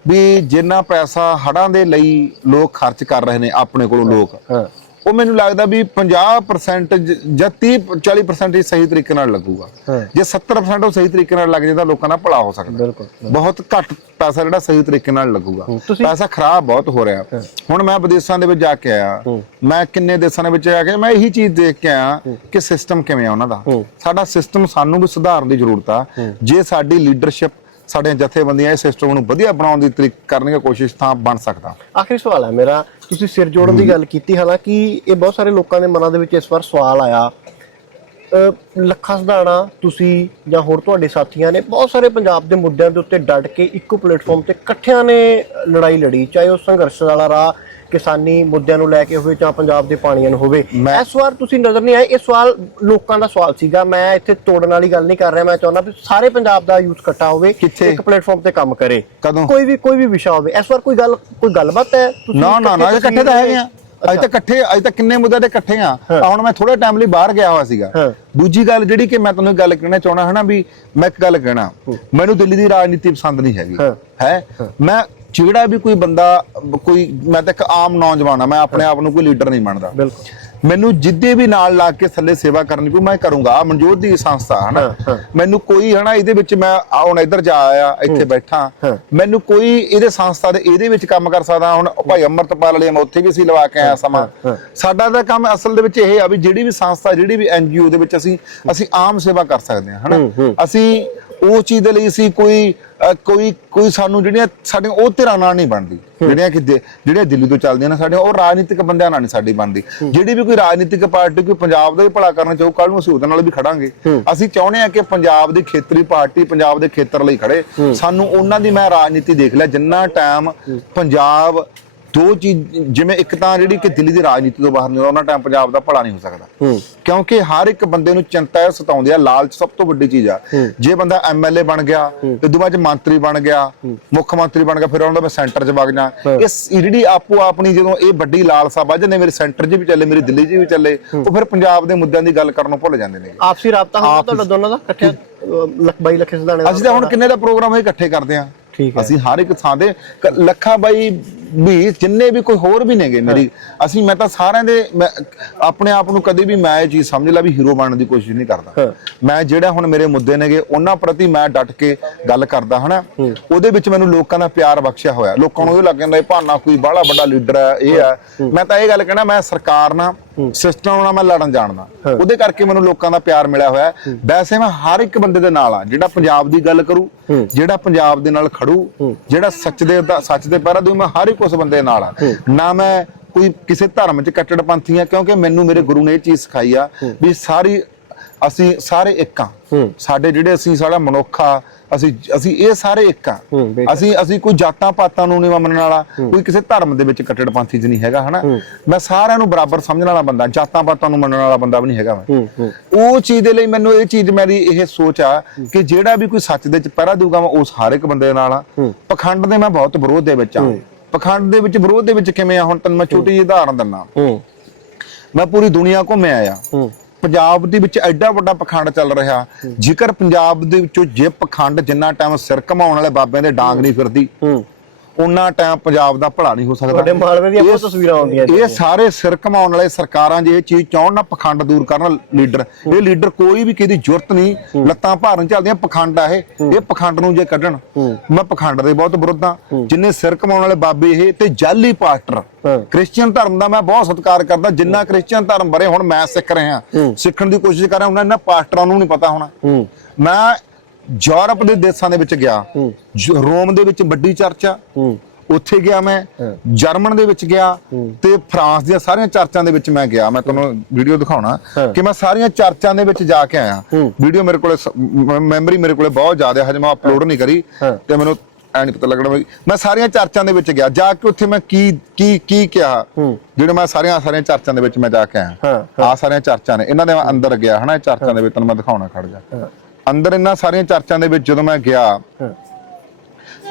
ਵੀ ਜਿੰਨਾ ਪੈਸਾ ਹੜਾਂ ਦੇ ਲਈ ਲੋਕ ਖਰਚ ਕਰ ਰਹੇ ਨੇ ਆਪਣੇ ਕੋਲੋਂ ਲੋਕ ਉਹ ਮੈਨੂੰ ਲੱਗਦਾ ਵੀ 50% ਜ- ਜਾਂ 30 40% ਹੀ ਸਹੀ ਤਰੀਕੇ ਨਾਲ ਲੱਗੂਗਾ। ਜੇ 70% ਉਹ ਸਹੀ ਤਰੀਕੇ ਨਾਲ ਲੱਗ ਜਾਂਦਾ ਲੋਕਾਂ ਦਾ ਭਲਾ ਹੋ ਸਕਦਾ। ਬਹੁਤ ਘੱਟ ਪੈਸਾ ਜਿਹੜਾ ਸਹੀ ਤਰੀਕੇ ਨਾਲ ਲੱਗੂਗਾ। ਪੈਸਾ ਖਰਾਬ ਬਹੁਤ ਹੋ ਰਿਹਾ। ਹੁਣ ਮੈਂ ਵਿਦੇਸ਼ਾਂ ਦੇ ਵਿੱਚ ਜਾ ਕੇ ਆਇਆ। ਮੈਂ ਕਿੰਨੇ ਦੇਸ਼ਾਂ ਦੇ ਵਿੱਚ ਜਾ ਕੇ ਮੈਂ ਇਹੀ ਚੀਜ਼ ਦੇਖ ਕੇ ਆਇਆ ਕਿ ਸਿਸਟਮ ਕਿਵੇਂ ਆ ਉਹਨਾਂ ਦਾ। ਸਾਡਾ ਸਿਸਟਮ ਸਾਨੂੰ ਵੀ ਸੁਧਾਰਨ ਦੀ ਜ਼ਰੂਰਤ ਆ। ਜੇ ਸਾਡੀ ਲੀਡਰਸ਼ਿਪ ਸਾਡੀਆਂ ਜਥੇਬੰਦੀਆਂ ਇਹ ਸਿਸਟਮ ਨੂੰ ਵਧੀਆ ਬਣਾਉਣ ਦੀ ਤਰੀਕ ਕਰਨਗੇ ਕੋਸ਼ਿਸ਼ ਤਾਂ ਬਣ ਸਕਦਾ। ਆਖਰੀ ਸਵਾਲ ਹੈ ਮੇਰਾ। ਤੁਸੀਂ ਸਿਰ ਜੋੜਨ ਦੀ ਗੱਲ ਕੀਤੀ ਹਾਲਾਂਕਿ ਇਹ ਬਹੁਤ ਸਾਰੇ ਲੋਕਾਂ ਦੇ ਮਨਾਂ ਦੇ ਵਿੱਚ ਇਸ ਵਾਰ ਸਵਾਲ ਆਇਆ। ਲੱਖਾ ਸਧਾਣਾ ਤੁਸੀਂ ਜਾਂ ਹੋਰ ਤੁਹਾਡੇ ਸਾਥੀਆਂ ਨੇ ਬਹੁਤ ਸਾਰੇ ਪੰਜਾਬ ਦੇ ਮੁੱਦਿਆਂ ਦੇ ਉੱਤੇ ਡਟ ਕੇ ਇੱਕੋ ਪਲੇਟਫਾਰਮ ਤੇ ਇਕੱਠਿਆਂ ਨੇ ਲੜਾਈ ਲੜੀ ਚਾਹੇ ਉਹ ਸੰਘਰਸ਼ ਵਾਲਾ ਰਾਹ ਕਿਸਾਨੀ ਮੁੱਦਿਆਂ ਨੂੰ ਲੈ ਕੇ ਹੋਵੇ ਜਾਂ ਪੰਜਾਬ ਦੇ ਪਾਣੀਆਂ ਨੂੰ ਹੋਵੇ ਇਸ ਵਾਰ ਤੁਸੀਂ ਨਜ਼ਰ ਨਹੀਂ ਆਏ। ਇਹ ਸਵਾਲ ਲੋਕਾਂ ਦਾ ਸਵਾਲ ਸੀਗਾ ਮੈਂ ਇੱਥੇ ਤੋੜਨ ਵਾਲੀ ਗੱਲ ਨਹੀਂ ਕਰ ਰਿਹਾ ਮੈਂ ਚਾਹੁੰਦਾ ਵੀ ਸਾਰੇ ਪੰਜਾਬ ਦਾ ਯੂਥ ਇਕੱਠਾ ਹੋਵੇ? ਇੱਕ ਪਲੇਟਫਾਰਮ ਤੇ ਕੰਮ ਕਰੇ? ਕੋਈ ਵੀ ਕੋਈ ਵੀ ਵਿਸ਼ਾ ਹੋਵੇ। ਇਸ ਵਾਰ ਕੋਈ ਗੱਲ ਕੋਈ ਗੱਲਬਾਤ ਹੈ? ਤੁਸੀਂ ਨਾ ਨਾ ਨਾ ਇਕੱਠੇ ਤਾਂ ਹੈਗੇ ਆ। ਅੱਜ ਤੱਕ ਇਕੱਠੇ ਅੱਜ ਤੱਕ ਕਿੰਨੇ ਮੁੱਦੇ ਤੇ ਇਕੱਠੇ ਆ। ਹੁਣ ਮੈਂ ਥੋੜੇ ਟਾਈਮ ਲਈ ਬਾਹਰ ਗਿਆ ਹੋਇਆ ਸੀਗਾ। ਦੂਜੀ ਗੱਲ ਜਿਹੜੀ ਕਿ ਮੈਂ ਤੁਹਾਨੂੰ ਗੱਲ ਕਹਿਣਾ ਚਾਹਣਾ ਹੈ ਨਾ ਵੀ ਮੈਂ ਇੱਕ ਗੱਲ ਕਹਿਣਾ। ਮੈਨੂੰ ਦਿੱਲੀ ਦੀ ਰਾਜਨੀਤੀ ਪਸੰਦ ਨਹੀਂ ਹੈਗੀ। ਹੈ। ਮੈਂ ਜਿਹੜਾ ਵੀ ਕੋਈ ਬੰਦਾ ਕੋਈ ਮੈਂ ਤਾਂ ਇੱਕ ਆਮ ਨੌਜਵਾਨ ਆ ਮੈਂ ਆਪਣੇ ਆਪ ਨੂੰ ਕੋਈ ਲੀਡਰ ਨਹੀਂ ਮੰਨਦਾ। ਬਿਲਕੁਲ। ਮੈਨੂੰ ਜਿੱਦੇ ਵੀ ਨਾਲ ਲਾ ਕੇ ਥੱਲੇ ਸੇਵਾ ਕਰਨੀ ਪਊ ਮੈਂ ਕਰੂੰਗਾ। ਮਨਜੋਤ ਦੀ ਸੰਸਥਾ ਹਨਾ। ਮੈਨੂੰ ਕੋਈ ਹਨਾ ਇਹਦੇ ਵਿੱਚ ਮੈਂ ਹੁਣ ਇੱਧਰ ਜਾ ਆਇਆ ਇੱਥੇ ਬੈਠਾ। ਮੈਨੂੰ ਕੋਈ ਇਹਦੇ ਸੰਸਥਾ ਦੇ ਇਹਦੇ ਵਿੱਚ ਕੰਮ ਕਰ ਸਕਦਾ ਹੁਣ ਭਾਈ ਅਮਰਤਪਾਲ ਵਾਲੇ ਮੈਂ ਉੱਥੇ ਵੀ ਸੀ ਲਵਾ ਕੇ ਆਇਆ ਸਮਾਂ। ਸਾਡਾ ਤਾਂ ਕੰਮ ਅਸਲ ਦੇ ਵਿੱਚ ਇਹ ਆ ਵੀ ਜਿਹੜੀ ਵੀ ਸੰਸਥਾ ਜਿਹੜੀ ਵੀ ਐਨਜੀਓ ਦੇ ਵਿੱਚ ਅਸੀਂ ਅਸੀਂ ਆਮ ਸੇਵਾ ਕਰ ਸਕਦੇ ਹੂੰ। ਹਨਾ? ਅਸੀਂ ਉਹ ਚੀਜ਼ ਦੇ ਲਈ ਅਸੀਂ ਕੋਈ ਅ, ਕੋਈ ਕੋਈ ਸਾਨੂੰ ਜਿਹੜੀਆਂ ਸਾਡੀਆਂ ਉਹ ਧਿਰਾਂ ਨਾਲ ਨਹੀਂ ਬਣਦੀ। ਜਿਹੜੀਆਂ ਕਿ ਦੇ- ਜਿਹੜੀਆਂ ਦਿੱਲੀ ਤੋਂ ਚੱਲਦੀਆਂ ਨੇ ਸਾਡੀਆਂ ਉਹ ਰਾਜਨੀਤਿਕ ਬੰਦਿਆਂ ਨਾਲ ਨਹੀਂ ਸਾਡੀ ਬਣਦੀ। ਜਿਹੜੀ ਵੀ ਕੋਈ ਰਾਜਨੀਤਿਕ ਪਾਰਟੀ ਕੋਈ ਪੰਜਾਬ ਦਾ ਵੀ ਭਲਾ ਕਰਨਾ ਚਾਹੂ ਕੱਲ ਨੂੰ ਅਸੀਂ ਉਹਦੇ ਨਾਲ ਵੀ ਖੜਾਂਗੇ। ਅਸੀਂ ਚਾਹੁੰਦੇ ਹਾਂ ਕਿ ਪੰਜਾਬ ਦੀ ਖੇਤਰੀ ਪਾਰਟੀ ਪੰਜਾਬ ਦੇ ਖੇਤਰ ਲਈ ਖੜੇ। ਸਾਨੂੰ ਉਹਨਾਂ ਦੀ ਮੈਂ ਰਾਜਨੀਤੀ ਦੇਖ ਲਿਆ ਜਿੰਨਾ ਟਾਈਮ ਪੰਜਾਬ ਦੋ ਚੀਜ਼ ਜਿਵੇਂ ਇੱਕ ਤਾਂ ਜਿਹੜੀ ਕਿ ਦਿੱਲੀ ਦੀ ਰਾਜਨੀਤੀ ਤੋਂ ਬਾਹਰ ਨਹੀਂ ਉਹਨਾਂ ਟਾਈਮ ਪੰਜਾਬ ਦਾ ਭਲਾ ਨਹੀਂ ਹੋ ਸਕਦਾ। ਕਿਉਂਕਿ ਹਰ ਇੱਕ ਬੰਦੇ ਨੂੰ ਚਿੰਤਾ ਹੈ ਸਤਾਉਂਦੀ ਆ ਲਾਲਚ ਸਭ ਤੋਂ ਵੱਡੀ ਚੀਜ਼ ਆ। ਜੇ ਬੰਦਾ ਐਮਐਲਏ ਬਣ ਗਿਆ ਤੇ ਚ ਮੰਤਰੀ ਬਣ ਗਿਆ ਮੁੱਖ ਮੰਤਰੀ ਬਣ ਗਿਆ ਫਿਰ ਉਹਨਾਂ ਦਾ ਮੈਂ ਸੈਂਟਰ 'ਚ ਵਗ ਜਾ ਇਸ ਜਿਹੜੀ ਆਪੋ ਆਪਣੀ ਜਦੋਂ ਇਹ ਵੱਡੀ ਲਾਲਸਾ ਵੱਜਨੇ ਮੇਰੇ ਸੈਂਟਰ 'ਚ ਵੀ ਚੱਲੇ ਮੇਰੇ ਦਿੱਲੀ 'ਚ ਵੀ ਚੱਲੇ ਉਹ ਫਿਰ ਪੰਜਾਬ ਦੇ ਮੁੱਦਿਆਂ ਦੀ ਗੱਲ ਕਰਨੋਂ ਭੁੱਲ ਜਾਂਦੇ ਨੇ ਆਪਸੀ ਰਾਬਤਾ ਹੁੰਦਾ ਤੁਹਾਡਾ ਦੋਨਾਂ ਦਾ? ਇਕੱਠੇ ਲੱਖ ਬਾਈ ਲੱਖੇ ਸਿਧਾਣੇ ਦਾ ਅਸੀਂ ਤਾਂ ਹੁਣ ਕਿੰਨੇ ਦਾ ਪ੍ਰੋਗਰਾਮ ਇਹ ਇਕੱਠੇ ਕਰਦੇ ਆ। ਅਸੀਂ ਹਰ ਇੱਕ ਥਾਂ ਕ- ਲੱਖਾਂ ਬਾਈ ਵੀ ਜਿੰਨੇ ਵੀ ਕੋਈ ਹੋਰ ਵੀ ਨੇਗੇ ਮੇਰੀ ਅਸੀਂ ਮੈਂ ਤਾਂ ਸਾਰਿਆਂ ਦੇ ਆਪਣੇ ਆਪ ਨੂੰ ਕਦੇ ਵੀ ਮੈਂ ਇਹ ਚੀਜ਼ ਸਮਝ ਲਾ ਵੀ ਹੀਰੋ ਬਣਨ ਦੀ ਕੋਸ਼ਿਸ਼ ਨਹੀਂ ਕਰਦਾ। ਮੈਂ ਜਿਹੜਾ ਹੁਣ ਮੇਰੇ ਮੁੱਦੇ ਨੇਗੇ ਉਹਨਾਂ ਪ੍ਰਤੀ ਮੈਂ ਡਟ ਕੇ ਗੱਲ ਕਰਦਾ ਹਨਾ? ਉਹਦੇ ਵਿੱਚ ਮੈਨੂੰ ਲੋਕਾਂ ਦਾ ਪਿਆਰ ਬਖਸ਼ਿਆ ਹੋਇਆ। ਲੋਕਾਂ ਨੂੰ ਇਹ ਲੱਗ ਜਾਂਦਾ ਇਹ ਭਾਨਾ ਕੋਈ ਬਾਹਲਾ ਵੱਡਾ ਲੀਡਰ ਹੈ ਇਹ ਹੈ। ਮੈਂ ਤਾਂ ਇਹ ਗੱਲ ਕਹਿਣਾ ਮੈਂ ਸਰਕਾਰ ਨਾਲ ਸਿਸਟਮ ਨਾਲ ਮੈਂ ਲੜਨ ਜਾਣਦਾ। ਉਹਦੇ ਕਰਕੇ ਮੈਨੂੰ ਲੋਕਾਂ ਦਾ ਪਿਆਰ ਮਿਲਿਆ ਹੋਇਆ। ਵੈਸੇ ਮੈਂ ਹਰ ਇੱਕ ਬੰਦੇ ਦੇ ਨਾਲ ਆ ਜਿਹੜਾ ਪੰਜਾਬ ਦੀ ਗੱਲ ਕਰੂ ਜਿਹੜਾ ਪੰਜਾਬ ਦੇ ਨਾਲ ਖੜੂ ਜਿਹੜਾ ਸੱਚ ਦਾ ਸੱਚ ਦੇ ਪਹਿਰਾ ਦੂ ਮੈਂ ਹਰ ਉਸ ਬੰਦੇ ਨਾਲ ਆ। ਨਾ ਮੈਂ ਕੋਈ ਕਿਸੇ ਧਰਮ 'ਚ ਕੱਟੜਪੰਥੀ ਆ ਕਿਉਂਕਿ ਮੈਨੂੰ ਮੇਰੇ ਗੁਰੂ ਨੇ ਇਹ ਚੀਜ਼ ਸਿਖਾਈ ਆ ਵੀ ਸਾਰੀ ਅਸੀਂ ਸਾਰੇ ਇੱਕ ਆ। ਸਾਡੇ ਜਿਹੜੇ ਅਸੀਂ ਸਾਡਾ ਮਨੁੱਖ ਅਸੀਂ ਅਸੀਂ ਇਹ ਸਾਰੇ ਇੱਕ ਆ। ਅਸੀਂ ਅਸੀਂ ਕੋਈ ਜਾਤਾਂ ਪਾਤਾਂ ਨੂੰ ਨਹੀਂ ਮੰਨਣ ਵਾਲਾ ਕੋਈ ਕਿਸੇ ਧਰਮ ਦੇ ਵਿੱਚ ਕੱਟੜਪੰਥੀ 'ਚ ਨਹੀਂ ਹੈਗਾ ਹਨਾ? ਮੈਂ ਸਾਰਿਆਂ ਨੂੰ ਬਰਾਬਰ ਸਮਝਣ ਵਾਲਾ ਬੰਦਾ ਜਾਤਾਂ ਪਾਤਾਂ ਨੂੰ ਮੰਨਣ ਵਾਲਾ ਬੰਦਾ ਵੀ ਨਹੀਂ ਹੈਗਾ ਮੈਂ। ਉਹ ਚੀਜ਼ ਦੇ ਲਈ ਮੈਨੂੰ ਇਹ ਚੀਜ਼ ਮੇਰੀ ਇਹ ਸੋਚ ਆ ਕਿ ਜਿਹੜਾ ਵੀ ਕੋਈ ਸੱਚ ਦੇ ਚ ਪਹਿਰਾ ਦੂਗਾ ਮੈਂ ਉਸ ਹਰ ਇੱਕ ਬੰਦੇ ਨਾਲ ਆ। ਪਖੰਡ ਦੇ ਮੈਂ ਬਹੁਤ ਵਿਰੋਧ ਦੇ ਵਿੱਚ ਆ। ਪਖੰਡ ਦੇ ਵਿੱਚ ਵਿਰੋਧ ਦੇ ਵਿੱਚ ਕਿਵੇਂ ਆ? ਹੁਣ ਤੈਨੂੰ ਮੈਂ ਛੋਟੀ ਜਿਹੀ ਉਦਾਹਰਨ ਦਿੰਨਾ ਹੂੰ। ਮੈਂ ਪੂਰੀ ਦੁਨੀਆ ਘੁੰਮਿਆ ਆ। ਹੂੰ। ਪੰਜਾਬ ਦੇ ਵਿੱਚ ਐਡਾ ਵੱਡਾ ਪਖੰਡ ਚੱਲ ਰਿਹਾ। ਜੇਕਰ ਪੰਜਾਬ ਦੇ ਵਿੱਚੋਂ ਜੇ ਪਖੰਡ ਜਿੰਨਾ ਟਾਈਮ ਸਿਰ ਘਮਾਉਣ ਵਾਲੇ ਬਾਬਿਆਂ ਦੇ ਡਾਂਗ ਨਹੀਂ ਫਿਰਦੀ ਹੂੰ। ਉਹਨਾਂ ਟਾਈਮ ਪੰਜਾਬ ਦਾ ਭਲਾ ਨਹੀਂ ਹੋ ਸਕਦਾ। ਤੁਹਾਡੇ ਮਾਲਵੇ ਦੀਆਂ ਬਹੁਤ ਤਸਵੀਰਾਂ ਆਉਂਦੀਆਂ। ਇਹ ਸਾਰੇ ਸਿਰ ਘਮਾਉਣ ਵਾਲੇ ਸਰਕਾਰਾਂ ਜੇ ਇਹ ਚੀਜ਼ ਚਾਹਣ ਨਾ ਪਖੰਡ ਦੂਰ ਕਰਨ ਲੀਡਰ ਇਹ ਲੀਡਰ ਕੋਈ ਵੀ ਕਿਹਦੀ ਜ਼ਰੂਰਤ ਨਹੀਂ ਲੱਤਾਂ ਭਾਰਨ ਚੱਲਦੀਆਂ ਪਖੰਡ ਆ ਇਹ। ਇਹ ਪਖੰਡ ਨੂੰ ਜੇ ਕੱਢਣ ਮੈਂ ਪਖੰਡ ਦੇ ਬਹੁਤ ਵਿਰੁੱਧ ਆ ਜਿੰਨੇ ਸਿਰ ਘਮਾਉਣ ਵਾਲੇ ਬਾਬੇ ਇਹ ਤੇ ਜਾਲੀ ਪਾਸਟਰ। ਹਾਂ। ਕ੍ਰਿਸਚੀਅਨ ਧਰਮ ਦਾ ਮੈਂ ਬਹੁਤ ਸਤਿਕਾਰ ਕਰਦਾ ਜਿੰਨਾ ਕ੍ਰਿਸਚੀਅਨ ਧਰਮ ਬਾਰੇ ਹੁਣ ਮੈਂ ਸਿੱਖ ਰਿਹਾ। ਸਿੱਖਣ ਦੀ ਕੋਸ਼ਿਸ਼ ਕਰ ਰਿਹਾ ਉਹਨਾਂ ਇਹਨਾਂ ਪਾਸਟਰਾਂ ਨੂੰ ਨਹੀਂ ਪਤਾ ਹੋਣਾ। ਹੂੰ। ਮੈਂ ਯੂਰਪ ਦੇ ਦੇਸ਼ਾਂ ਦੇ ਵਿੱਚ ਗਿਆ ਜ- ਰੋਮ ਦੇ ਵਿੱਚ ਵੱਡੀ ਚਰਚ ਉੱਥੇ ਗਿਆ ਮੈਂ ਜਰਮਨ ਦੇ ਵਿੱਚ ਗਿਆ ਤੇ ਫਰਾਂਸ ਦੀਆਂ ਸਾਰੀਆਂ ਚਰਚਾਂ ਦੇ ਵਿੱਚ ਮੈਂ ਗਿਆ। ਮੈਂ ਤੁਹਾਨੂੰ ਵੀਡੀਓ ਦਿਖਾਉਣਾ ਹਾਂ। ਕਿ ਮੈਂ ਸਾਰੀਆਂ ਚਰਚਾਂ ਦੇ ਵਿੱਚ ਜਾ ਕੇ ਆਇਆ। ਵੀਡੀਓ ਮੇਰੇ ਕੋਲੇ ਮੈਮਰੀ ਮੇਰੇ ਕੋਲੇ ਬਹੁਤ ਜ਼ਿਆਦਾ ਹੈ, ਹਜੇ ਮੈਂ ਅਪਲੋਡ ਨਹੀਂ ਕਰੀ ਹਾਂ। ਤੇ ਮੈਨੂੰ ਐ ਨਹੀਂ ਪਤਾ ਲੱਗਣਾ ਵੀ ਮੈਂ ਸਾਰੀਆਂ ਚਰਚਾਂ ਦੇ ਵਿੱਚ ਗਿਆ। ਜਾ ਕੇ ਉੱਥੇ ਮੈਂ ਕੀ ਕੀ ਕੀ ਕਿਹਾ? ਜਿਹੜੇ ਮੈਂ ਸਾਰੀਆਂ ਸਾਰੀਆਂ ਚਰਚਾਂ ਦੇ ਵਿੱਚ ਮੈਂ ਜਾ ਕੇ ਆਇਆ। ਹਾਂ, ਆ ਸਾਰੀਆਂ ਚਰਚਾਂ ਨੇ। ਇਹਨਾਂ ਦੇ ਮੈਂ ਅੰਦਰ ਗਿਆ ਹਨਾ? ਇਹ ਚਰਚਾਂ ਦੇ ਵਿੱਚ ਤੁਹਾਨੂੰ ਮੈਂ ਦਿਖਾਉਣਾ ਖੜ ਜਾ। ਅੰਦਰ ਇਹਨਾਂ ਸਾਰੀਆਂ ਚਰਚਾਂ ਦੇ ਵਿੱਚ ਜਦੋਂ ਮੈਂ ਗਿਆ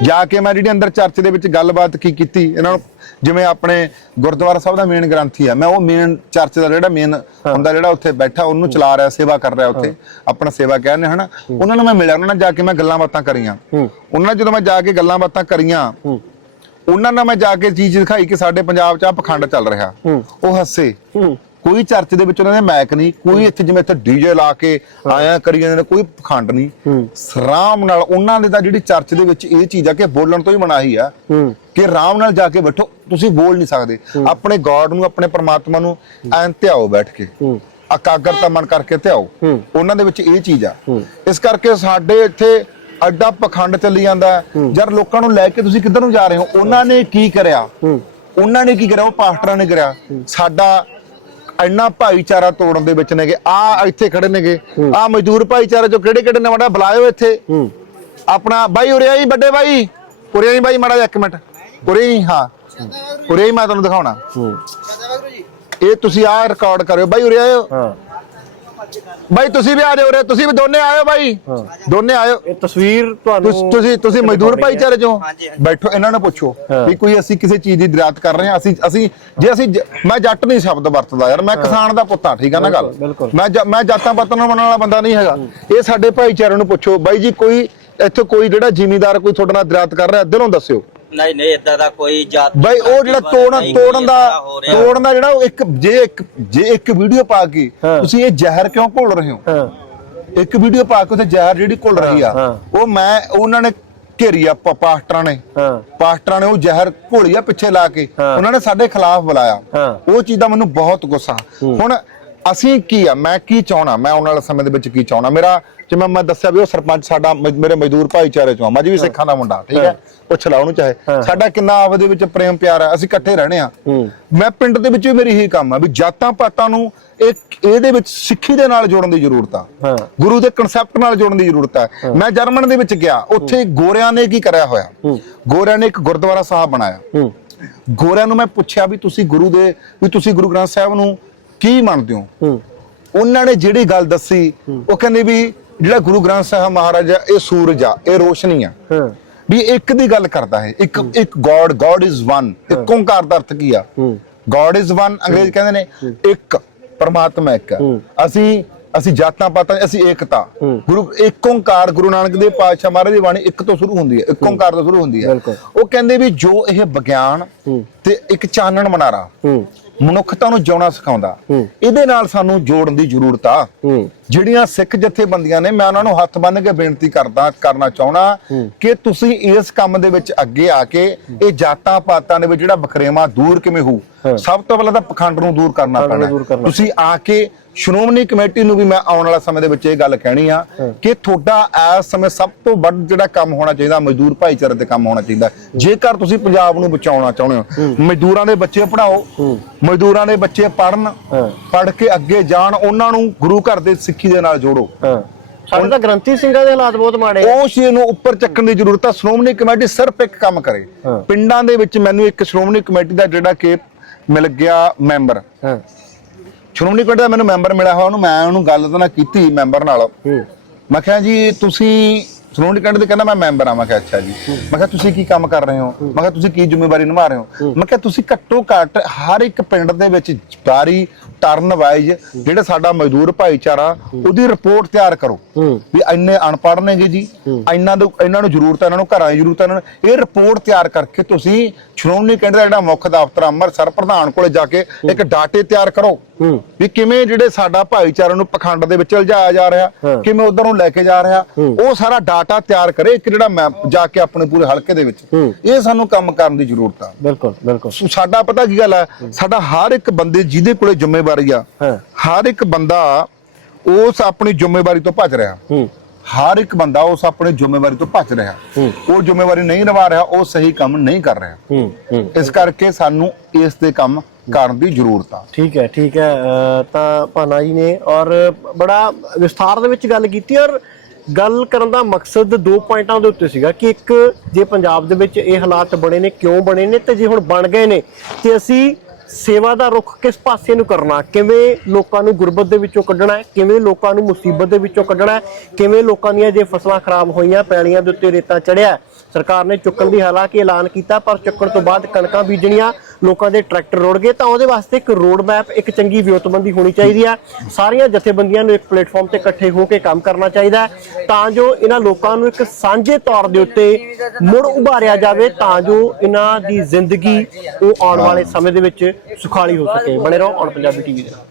ਜਾ ਕੇ ਮੈਂ ਜਿਹੜੀ ਅੰਦਰ ਚਰਚ ਦੇ ਵਿੱਚ ਗੱਲਬਾਤ ਕੀ ਕੀਤੀ ਇਹਨਾਂ ਨੂੰ ਜਿਵੇਂ ਆਪਣੇ ਗੁਰਦੁਆਰਾ ਸਾਹਿਬ ਦਾ ਮੇਨ ਗ੍ਰੰਥੀ ਆ ਮੈਂ ਉਹ ਮੇਨ ਚਰਚ ਦਾ ਜਿਹੜਾ ਮੇਨ ਹੁੰਦਾ ਜਿਹੜਾ ਉੱਥੇ ਬੈਠਾ ਉਹਨੂੰ ਚਲਾ ਰਿਹਾ ਸੇਵਾ ਕਰ ਰਿਹਾ ਉੱਥੇ ਆਪਣਾ ਸੇਵਾ ਕਹਿੰਦੇ ਹਨਾ? ਉਹਨਾਂ ਨੂੰ ਮੈਂ ਮਿਲਿਆ ਉਹਨਾਂ ਨਾਲ ਜਾ ਕੇ ਮੈਂ ਗੱਲਾਂ ਬਾਤਾਂ ਕਰੀਆਂ। ਉਹਨਾਂ ਨਾਲ ਜਦੋਂ ਮੈਂ ਜਾ ਕੇ ਗੱਲਾਂ ਬਾਤਾਂ ਕਰੀਆਂ ਉਹਨਾਂ ਨਾਲ ਮੈਂ ਜਾ ਕੇ ਚੀਜ਼ ਦਿਖਾਈ ਕਿ ਸਾਡੇ ਪੰਜਾਬ 'ਚ ਆ ਪਖੰਡ ਚੱਲ ਰਿਹਾ। ਉਹ ਹੱਸੇ। ਕੋਈ ਚਰਚ ਦੇ ਵਿੱਚ ਉਹਨਾਂ ਦੇ ਮੈਕ ਨਹੀਂ ਕੋਈ ਇੱਥੇ ਜਿਵੇਂ ਇੱਥੇ ਡੀਜੇ ਲਾ ਕੇ ਆਇਆ ਕਰੀ ਜਾਂਦੇ ਨੇ ਕੋਈ ਪਖੰਡ ਨਹੀਂ। ਸਰਾਮ ਨਾਲ ਉਹਨਾਂ ਦੇ ਤਾਂ ਜਿਹੜੀ ਚਰਚ ਦੇ ਵਿੱਚ ਇਹ ਚੀਜ਼ ਆ ਕਿ ਬੋਲਣ ਤੋਂ ਹੀ ਮਨਾਹੀ ਆ ਕਿ ਆਰਾਮ ਨਾਲ ਜਾ ਕੇ ਬੈਠੋ ਤੁਸੀਂ ਬੋਲ ਨਹੀਂ ਸਕਦੇ। ਆਪਣੇ ਗੋਡ ਨੂੰ ਆਪਣੇ ਪਰਮਾਤਮਾ ਨੂੰ ਐਂ ਧਿਆਓ ਬੈਠ ਕੇ। ਇਕਾਗਰਤਾ ਮਨ ਕਰਕੇ ਧਿਆਓ। ਉਹਨਾਂ ਦੇ ਵਿੱਚ ਇਹ ਚੀਜ਼ ਆ। ਇਸ ਕਰਕੇ ਸਾਡੇ ਇੱਥੇ ਅੱਡਾ ਪਖੰਡ ਚੱਲੀ ਜਾਂਦਾ। ਯਾਰ ਲੋਕਾਂ ਨੂੰ ਲੈ ਕੇ ਤੁਸੀਂ ਕਿੱਧਰ ਨੂੰ ਜਾ ਰਹੇ ਹੋ? ਉਹਨਾਂ ਨੇ ਕੀ ਕਰਿਆ? ਉਹਨਾਂ ਨੇ ਕੀ ਕਰਿਆ? ਉਹ ਪਾਸਟਰਾਂ ਨੇ ਕਰਿਆ। ਸਾਡਾ ਇੰਨਾ ਭਾਈਚਾਰਾ ਤੋੜਨ ਦੇ ਵਿੱਚ ਨੇਗੇ। ਆ ਇੱਥੇ ਖੜੇ ਨੇਗੇ। ਆ ਮਜ਼ਦੂਰ ਭਾਈਚਾਰੇ ਚੋਂ ਕਿਹੜੇ ਕਿਹੜੇ ਨੇ ਮਾੜਾ ਬੁਲਾਇਓ ਇੱਥੇ? ਆਪਣਾ ਬਾਈ ਉਰੇ ਆਈ ਵੱਡੇ ਬਾਈ? ਉਰੇ ਆਈ ਬਾਈ ਮਾੜਾ ਜਿਹਾ ਇੱਕ ਮਿੰਟ। ਉਰੇ ਹੀ ਹਾਂ। ਉਰੇ ਹੀ ਮੈਂ ਤੁਹਾਨੂੰ ਦਿਖਾਉਣਾ। ਇਹ ਤੁਸੀਂ ਆ ਰਿਕਾਰਡ ਕਰਿਓ। ਬਾਈ ਉਰੇ ਆਇਓ। ਹਾਂ। ਬਾਈ ਤੁਸੀਂ ਵੀ ਆ ਜਾਓ ਉਰੇ ਤੁਸੀਂ ਵੀ ਦੋਨੇ ਆਇਓ ਬਾਈ। ਦੋਨੇ ਆਇਓ। ਇਹ ਤਸਵੀਰ ਤੁਹਾਨੂੰ ਤੁਸ- ਤੁਸੀਂ ਮਜ਼ਦੂਰ। ਭਾਈਚਾਰੇ ਚੋਂ? ਬੈਠੋ ਇਹਨਾਂ ਨੂੰ ਪੁੱਛੋ। ਵੀ ਕੋਈ ਅਸੀਂ ਕਿਸੇ ਚੀਜ਼ ਦੀ ਦਰਿਆਤ ਕਰ ਰਹੇ ਹਾਂ ਅਸੀਂ ਅਸੀਂ ਜੇ ਅਸੀਂ ਮੈਂ ਜੱਟ ਨਹੀਂ ਸ਼ਬਦ ਵਰਤਦਾ ਯਾਰ ਮੈਂ ਕਿਸਾਨ ਦਾ ਪੁੱਤ ਠੀਕ ਆ ਨਾ ਗੱਲ। ਮੈਂ ਮੈਂ ਜਾਤਾਂ ਪਾਤਾਂ ਨੂੰ ਮੰਨਣ ਵਾਲਾ ਬੰਦਾ ਨਹੀਂ ਹੈਗਾ। ਇਹ ਸਾਡੇ ਭਾਈਚਾਰੇ ਨੂੰ ਪੁੱਛੋ। ਬਾਈ ਜੀ ਕੋਈ ਇੱਥੇ ਕੋਈ ਜਿਹੜਾ ਜ਼ਿਮੀਂਦਾਰ ਕੋਈ ਤੁਹਾਡੇ ਨਾਲ ਦਰਿਆਤ ਕਰ ਰਿਹਾ ਦਿਲੋਂ ਦੱਸਿਓ। ਨਹੀਂ ਨਹੀਂ ਇਦਾਂ ਦਾ ਕੋਈ ਜਾਤ ਬਈ ਉਹ ਜਿਹੜਾ ਤੋੜਨ ਤੋੜਨ ਦਾ ਤੋੜਨ ਦਾ ਜਿਹੜਾ ਉਹ ਇੱਕ ਜੇ ਇੱਕ ਜੇ ਇੱਕ ਵੀਡੀਓ ਪਾ ਕੇ। ਤੁਸੀਂ ਇਹ ਜ਼ਹਿਰ ਕਿਉਂ ਘੋਲ ਰਹੇ ਹੋ? ਇੱਕ ਵੀਡੀਓ ਪਾ ਕੇ ਉੱਥੇ ਜ਼ਹਿਰ ਜਿਹੜੀ ਘੁਲ ਰਹੀ ਆ। ਉਹ ਮੈਂ ਉਹਨਾਂ ਨੇ ਘੇਰੀ ਆ ਪਾਸਟਰਾਂ ਨੇ। ਪਾਸਟਰਾਂ ਨੇ ਉਹ ਜ਼ਹਿਰ ਘੋਲੀ ਆ ਪਿੱਛੇ ਲਾ ਕੇ। ਉਹਨਾਂ ਨੇ ਸਾਡੇ ਖਿਲਾਫ ਬੁਲਾਇਆ। ਉਹ ਚੀਜ਼ ਦਾ ਮੈਨੂੰ ਬਹੁਤ ਗੁੱਸਾ। ਹੁਣ ਅਸੀਂ ਕੀ ਆ? ਮੈਂ ਕੀ ਚਾਹਣਾ ਮੈਂ ਆਉਣ ਵਾਲੇ ਸਮੇਂ ਦੇ ਵਿੱਚ ਕੀ ਚਾਹਣਾ ਮੇਰਾ ਜਿਵੇਂ ਮੈਂ ਦੱਸਿਆ ਵੀ ਉਹ ਸਰਪੰਚ ਸਾਡਾ ਮ- ਮੇਰੇ ਮਜ਼ਦੂਰ ਭਾਈਚਾਰੇ ਚੋਂ ਆ ਮੈਂ ਵੀ ਸਿੱਖਾਂ ਦਾ ਮੁੰਡਾ ਠੀਕ ਹੈ? ਪੁੱਛ ਲਾ ਉਹਨੂੰ ਚਾਹੇ। ਸਾਡਾ ਕਿੰਨਾ ਆਪਸ ਦੇ ਵਿੱਚ ਪ੍ਰੇਮ ਪਿਆਰ ਹੈ ਅਸੀਂ ਇਕੱਠੇ ਰਹਿਣੇ ਆ। ਮੈਂ ਪਿੰਡ ਦੇ ਵਿੱਚ ਵੀ ਮੇਰੀ ਇਹੀ ਕੰਮ ਆ ਵੀ ਜਾਤਾਂ ਪਾਤਾਂ ਨੂੰ ਇੱਕ ਇਹਦੇ ਵਿੱਚ ਸਿੱਖੀ ਦੇ ਨਾਲ ਜੋੜਨ ਦੀ ਜ਼ਰੂਰਤ ਆ। ਹਾਂ। ਗੁਰੂ ਦੇ ਕਨਸੈਪਟ ਨਾਲ ਜੋੜਨ ਦੀ ਜ਼ਰੂਰਤ ਹੈ। ਮੈਂ ਜਰਮਨ ਦੇ ਵਿੱਚ ਗਿਆ ਉੱਥੇ ਗੋਰਿਆਂ ਨੇ ਕੀ ਕਰਿਆ ਹੋਇਆ? ਗੋਰਿਆਂ ਨੇ ਇੱਕ ਗੁਰਦੁਆਰਾ ਸਾਹਿਬ ਬਣਾਇਆ। ਗੋਰਿਆਂ ਨੂੰ ਮੈਂ ਪੁੱਛਿਆ ਵੀ ਤੁਸੀਂ ਗੁਰੂ ਦੇ ਵੀ ਤੁਸੀਂ ਗੁਰੂ ਗ੍ਰੰਥ ਸਾਹਿਬ ਨੂੰ ਕੀ ਮੰਨਦੇ ਹੂੰ? ਉਹਨਾਂ ਨੇ ਜਿਹੜੀ ਗੱਲ ਦੱਸੀ ਉਹ ਕਹਿੰਦੇ ਵੀ ਜਿਹੜਾ ਗੁਰੂ ਗ੍ਰੰਥ ਸਾਹਿਬ ਮਹਾਰਾਜ ਆ ਇਹ ਸੂਰਜ ਆ ਇਹ ਰੋਸ਼ਨੀ ਆ। ਹਾਂ। ਵੀ ਇੱਕ ਦੀ ਗੱਲ ਕਰਦਾ ਹੈ। ਇੱਕ ਇੱਕ ਗੋਡ ਗੋਡ ਇਜ਼ ਵਨ ਇੱਕ ਓੰਕਾਰ ਦਾ ਅਰਥ ਕੀ ਆ? ਗੋਡ ਇਜ਼ ਵਨ ਅੰਗਰੇਜ਼ ਕਹਿੰਦੇ ਨੇ ਇੱਕ ਪਰਮਾਤਮਾ ਇੱਕ। ਹੂੰ। ਅਸੀਂ ਅਸੀਂ ਜਾਤਾਂ ਪਾਤਾਂ ਅਸੀਂ ਏਕਤਾ। ਗੁਰੂ ਇੱਕ ਓੰਕਾਰ ਗੁਰੂ ਨਾਨਕ ਦੇਵ ਪਾਤਸ਼ਾਹ ਮਹਾਰਾਜ ਦੀ ਬਾਣੀ ਇੱਕ ਤੋਂ ਸ਼ੁਰੂ ਹੁੰਦੀ ਹੈ ਇੱਕ ਓੰਕਾਰ ਤੋਂ ਸ਼ੁਰੂ ਹੁੰਦੀ ਹੈ। ਉਹ ਕਹਿੰਦੇ ਵੀ ਜੋ ਇਹ ਵਿਗਿਆਨ। ਤੇ ਇੱਕ ਚਾਨਣ ਮਨਾਰਾ ਮਨੁੱਖਤਾ ਨੂੰ ਜਿਉਣਾ ਸਿਖਾਉਂਦਾ। ਇਹਦੇ ਨਾਲ ਸਾਨੂੰ ਜੋੜਨ ਦੀ ਜ਼ਰੂਰਤ ਆ। ਜਿਹੜੀਆਂ ਸਿੱਖ ਜਥੇਬੰਦੀਆਂ ਨੇ ਮੈਂ ਉਹਨਾਂ ਨੂੰ ਹੱਥ ਬੰਨ੍ਹ ਕੇ ਬੇਨਤੀ ਕਰਦਾ ਕਰਨਾ ਚਾਹਣਾ ਕਿ ਤੁਸੀਂ ਇਸ ਕੰਮ ਦੇ ਵਿੱਚ ਅੱਗੇ ਆ ਕੇ ਇਹ ਜਾਤਾਂ ਪਾਤਾਂ ਦੇ ਵਿੱਚ ਜਿਹੜਾ ਬਖਰੇਵਾ ਦੂਰ ਕਿਵੇਂ ਹੋਊ ਸਭ ਤੋਂ ਪਹਿਲਾਂ ਤਾਂ ਪਖੰਡ ਨੂੰ ਦੂਰ ਕਰਨਾ ਪੈਣਾ। ਤੁਸੀਂ ਆ ਕੇ ਸ਼੍ਰੋਮਣੀ ਕਮੇਟੀ ਨੂੰ ਵੀ ਮੈਂ ਆਉਣ ਵਾਲਾ ਸਮੇਂ ਦੇ ਵਿੱਚ ਇਹ ਗੱਲ ਕਹਿਣੀ ਆ ਕਿ ਤੁਹਾਡਾ ਇਸ ਸਮੇਂ ਸਭ ਤੋਂ ਵੱਧ ਜਿਹੜਾ ਕੰਮ ਹੋਣਾ ਚਾਹੀਦਾ ਮਜ਼ਦੂਰ ਭਾਈਚਾਰੇ ਤੇ ਕੰਮ ਹੋਣਾ ਚਾਹੀਦਾ। ਜੇਕਰ ਤੁਸੀਂ ਪੰਜਾਬ ਨੂੰ ਬਚਾਉਣਾ ਚਾਹੁੰਦੇ ਹੋ ਮਜ਼ਦੂਰਾਂ ਦੇ ਬੱਚੇ ਪੜਾਓ ਮਜ਼ਦੂਰਾਂ ਦੇ ਬੱਚੇ ਪੜਨ ਹਾਂ। ਪੜ ਕੇ ਅੱਗੇ ਜਾਣ ਉਹਨਾਂ ਨੂੰ ਗੁਰੂ ਘਰ ਦੇ ਸਿੱਖੀ ਦੇ ਨਾਲ ਜੋੜੋ। ਹਾਂ। ਸਾਡੇ ਤਾਂ ਗ੍ਰੰਥੀ ਸਿੰਘਾਂ ਦੇ ਹਾਲਾਤ ਬਹੁਤ ਮਾੜੇ ਆ। ਉਹ ਚੀਜ਼ ਨੂੰ ਉੱਪਰ ਚੱਕਣ ਦੀ ਜ਼ਰੂਰਤ ਹੈ ਸ਼੍ਰੋਮਣੀ ਕਮੇਟੀ ਸਿਰਫ ਇੱਕ ਕੰਮ ਕਰੇ। ਪਿੰਡਾਂ ਦੇ ਵਿੱਚ ਮੈਨੂੰ ਇੱਕ ਸ਼੍ਰੋਮਣੀ ਕਮੇਟੀ ਦਾ ਜਿਹੜਾ ਕਿ ਮਿਲ ਗਿਆ ਮੈਂਬਰ। ਹਾਂ। ਸ਼੍ਰੋਮਣੀ ਕਮੇਟੀ ਦਾ ਮੈਨੂੰ ਮੈਂਬਰ ਮਿਲਿਆ ਹੋਇਆ ਉਹਨੂੰ ਮੈਂ ਉਹਨੂੰ ਗੱਲ ਤਾਂ ਨਾ ਕੀਤੀ ਮੈਂਬਰ ਨਾਲ। ਮੈਂ ਕਿਹਾ ਜੀ ਤੁਸੀਂ ਸ਼੍ਰੋਮਣੀ ਕਮੇਟੀ ਦੇ ਕਹਿੰਦਾ ਮੈਂ ਮੈਂਬਰ ਆ ਮੈਂ ਕਿਹਾ ਅੱਛਾ ਜੀ। ਮੈਂ ਕਿਹਾ ਤੁਸੀਂ ਕੀ ਕੰਮ ਕਰ ਰਹੇ ਹੋ? ਮੈਂ ਕਿਹਾ ਤੁਸੀਂ ਕੀ ਜ਼ਿੰਮੇਵਾਰੀ ਨਿਭਾ ਰਹੇ ਹੋ? ਮੈਂ ਕਿਹਾ ਤੁਸੀਂ ਘੱਟੋ ਘੱਟ ਹਰ ਇੱਕ ਪਿੰਡ ਦੇ ਵਿੱਚ ਬਾਰੀ ਟਰਨ ਵਾਈਜ਼ ਜਿਹੜਾ ਸਾਡਾ ਮਜ਼ਦੂਰ ਭਾਈਚਾਰਾ ਉਹਦੀ ਰਿਪੋਰਟ ਤਿਆਰ ਕਰੋ। ਵੀ ਇੰਨੇ ਅਨਪੜ੍ਹ ਨੇਗੇ ਜੀ ਇੰਨਾਂ ਨੂੰ ਇਹਨਾਂ ਨੂੰ ਜ਼ਰੂਰਤ ਹੈ ਇਹਨਾਂ ਨੂੰ ਘਰਾਂ ਦੀ ਜ਼ਰੂਰਤ ਹੈ ਇਹਨਾਂ ਨੂੰ ਇਹ ਰਿਪੋਰਟ ਤਿਆਰ ਕਰਕੇ ਤੁਸੀਂ ਸ਼੍ਰੋਮਣੀ ਕਮੇਟੀ ਦਾ ਜਿਹੜਾ ਮੁੱਖ ਦਫ਼ਤਰ ਅੰਮ੍ਰਿਤਸਰ ਪ੍ਰਧਾਨ ਕੋਲੇ ਜਾ ਕੇ ਇੱਕ ਡਾਟੇ ਤਿਆਰ ਕਰੋ। ਵੀ ਕਿਵੇਂ ਜਿਹੜੇ ਸਾਡਾ ਭਾਈਚਾਰਾ ਨੂੰ ਪਖੰਡ ਦੇ ਵਿੱਚ ਲਿਜਾਇਆ ਜਾ ਰਿਹਾ। ਕਿਵੇਂ ਉਧਰ ਨੂੰ ਲੈ ਕੇ ਜਾ ਰਿਹਾ ਉਹ ਸਾਰਾ ਡਾਟਾ ਤਿਆਰ ਕਰੇ ਇੱਕ ਜਿਹੜਾ ਮੈਪ ਜਾ ਕੇ ਆਪਣੇ ਪੂਰੇ ਹਲਕੇ ਦੇ ਵਿੱਚ। ਇਹ ਸਾਨੂੰ ਕੰਮ ਕਰਨ ਦੀ ਜ਼ਰੂਰਤ ਆ। ਬਿਲਕੁਲ ਬਿਲਕੁਲ। ਸਾਡਾ ਪਤਾ ਕੀ ਗੱਲ ਹੈ। ਸਾਡਾ ਹਰ ਇੱਕ ਬੰਦੇ ਜਿਹਦੇ ਕੋਲੇ ਜ਼ਿੰਮੇਵਾਰੀ ਆ। ਹਾਂ। ਹਰ ਇੱਕ ਬੰਦਾ ਉਸ ਆਪਣੀ ਜ਼ਿੰਮੇਵਾਰੀ ਤੋਂ ਭੱਜ ਰਿਹਾ। ਹਰ ਇੱਕ ਬੰਦਾ ਉਸ ਆਪਣੀ ਜ਼ਿੰਮੇਵਾਰੀ ਤੋਂ ਭੱਜ ਰਿਹਾ। ਉਹ ਜ਼ਿੰਮੇਵਾਰੀ ਨਹੀਂ ਨਿਭਾ ਰਿਹਾ ਉਹ ਸਹੀ ਕੰਮ ਨਹੀਂ ਕਰ ਰਿਹਾ। ਇਸ ਕਰਕੇ ਸਾਨੂੰ ਇਸ ਤੇ ਕੰਮ ਕਰਨ ਦੀ ਜ਼ਰੂਰਤ ਆ। ਠੀਕ ਹੈ ਠੀਕ ਹੈ। ਤਾਂ ਭਾਨਾ ਜੀ ਨੇ ਔਰ ਬੜਾ ਵਿਸਥਾਰ ਦੇ ਵਿੱਚ ਗੱਲ ਕੀਤੀ ਔਰ ਗੱਲ ਕਰਨ ਦਾ ਮਕਸਦ ਦੋ ਪੁਆਇੰਟਾਂ ਦੇ ਉੱਤੇ ਸੀਗਾ ਕਿ ਇੱਕ ਜੇ ਪੰਜਾਬ ਦੇ ਵਿੱਚ ਇਹ ਹਾਲਾਤ ਬਣੇ ਨੇ ਕਿਉਂ ਬਣੇ ਨੇ ਤੇ ਜੇ ਹੁਣ ਬਣ ਗਏ ਨੇ ਤੇ ਅਸੀਂ ਸੇਵਾ ਦਾ ਰੁਖ ਕਿਸ ਪਾਸੇ ਨੂੰ ਕਰਨਾ? ਕਿਵੇਂ ਲੋਕਾਂ ਨੂੰ ਗੁਰਬਤ ਦੇ ਵਿੱਚੋਂ ਕੱਢਣਾ ਹੈ? ਕਿਵੇਂ ਲੋਕਾਂ ਨੂੰ ਮੁਸੀਬਤ ਦੇ ਵਿੱਚੋਂ ਕੱਢਣਾ ਹੈ? ਕਿਵੇਂ ਲੋਕਾਂ ਦੀਆਂ ਜੇ ਫਸਲਾਂ ਖਰਾਬ ਹੋਈਆਂ, ਪੈਲੀਆਂ ਦੇ ਉੱਤੇ ਰੇਤਾ ਚੜਿਆ ਸਰਕਾਰ ਨੇ ਚੁੱਕਣ ਦੀ ਹਾਲਾਂਕਿ ਐਲਾਨ ਕੀਤਾ, ਪਰ ਚੁੱਕਣ ਤੋਂ ਬਾਅਦ ਕਣਕਾਂ ਬੀਜਣੀਆਂ ਲੋਕਾਂ ਦੇ ਟਰੈਕਟਰ ਰੁੜ ਗਏ, ਤਾਂ ਉਹਦੇ ਵਾਸਤੇ ਇੱਕ ਰੋਡ ਮੈਪ, ਇੱਕ ਚੰਗੀ ਵਿਉਂਤਬੰਦੀ ਹੋਣੀ ਚਾਹੀਦੀ ਹੈ ਸਾਰੀਆਂ ਜਥੇਬੰਦੀਆਂ ਨੂੰ ਇੱਕ ਪਲੇਟਫਾਰਮ ਤੇ ਇਕੱਠੇ ਹੋ ਕੇ ਕੰਮ ਕਰਨਾ ਚਾਹੀਦਾ ਹੈ, ਤਾਂ ਜੋ ਇਹਨਾਂ ਲੋਕਾਂ ਨੂੰ ਇੱਕ ਸਾਂਝੇ ਤੌਰ ਦੇ ਉੱਤੇ ਮੁੜ ਉਭਾਰਿਆ ਜਾਵੇ, ਤਾਂ ਜੋ ਇਹਨਾਂ ਦੀ ਜ਼ਿੰਦਗੀ ਉਹ ਆਉਣ ਵਾਲੇ ਸਮੇਂ ਦੇ ਵਿੱਚ ਸੁਖਾਲੀ ਹੋ ਸਕੇ। ਬਣੇ ਰਹੋ ਔਨ ਪੰਜਾਬੀ ਟੀਵੀ ਦੇ ਨਾਲ।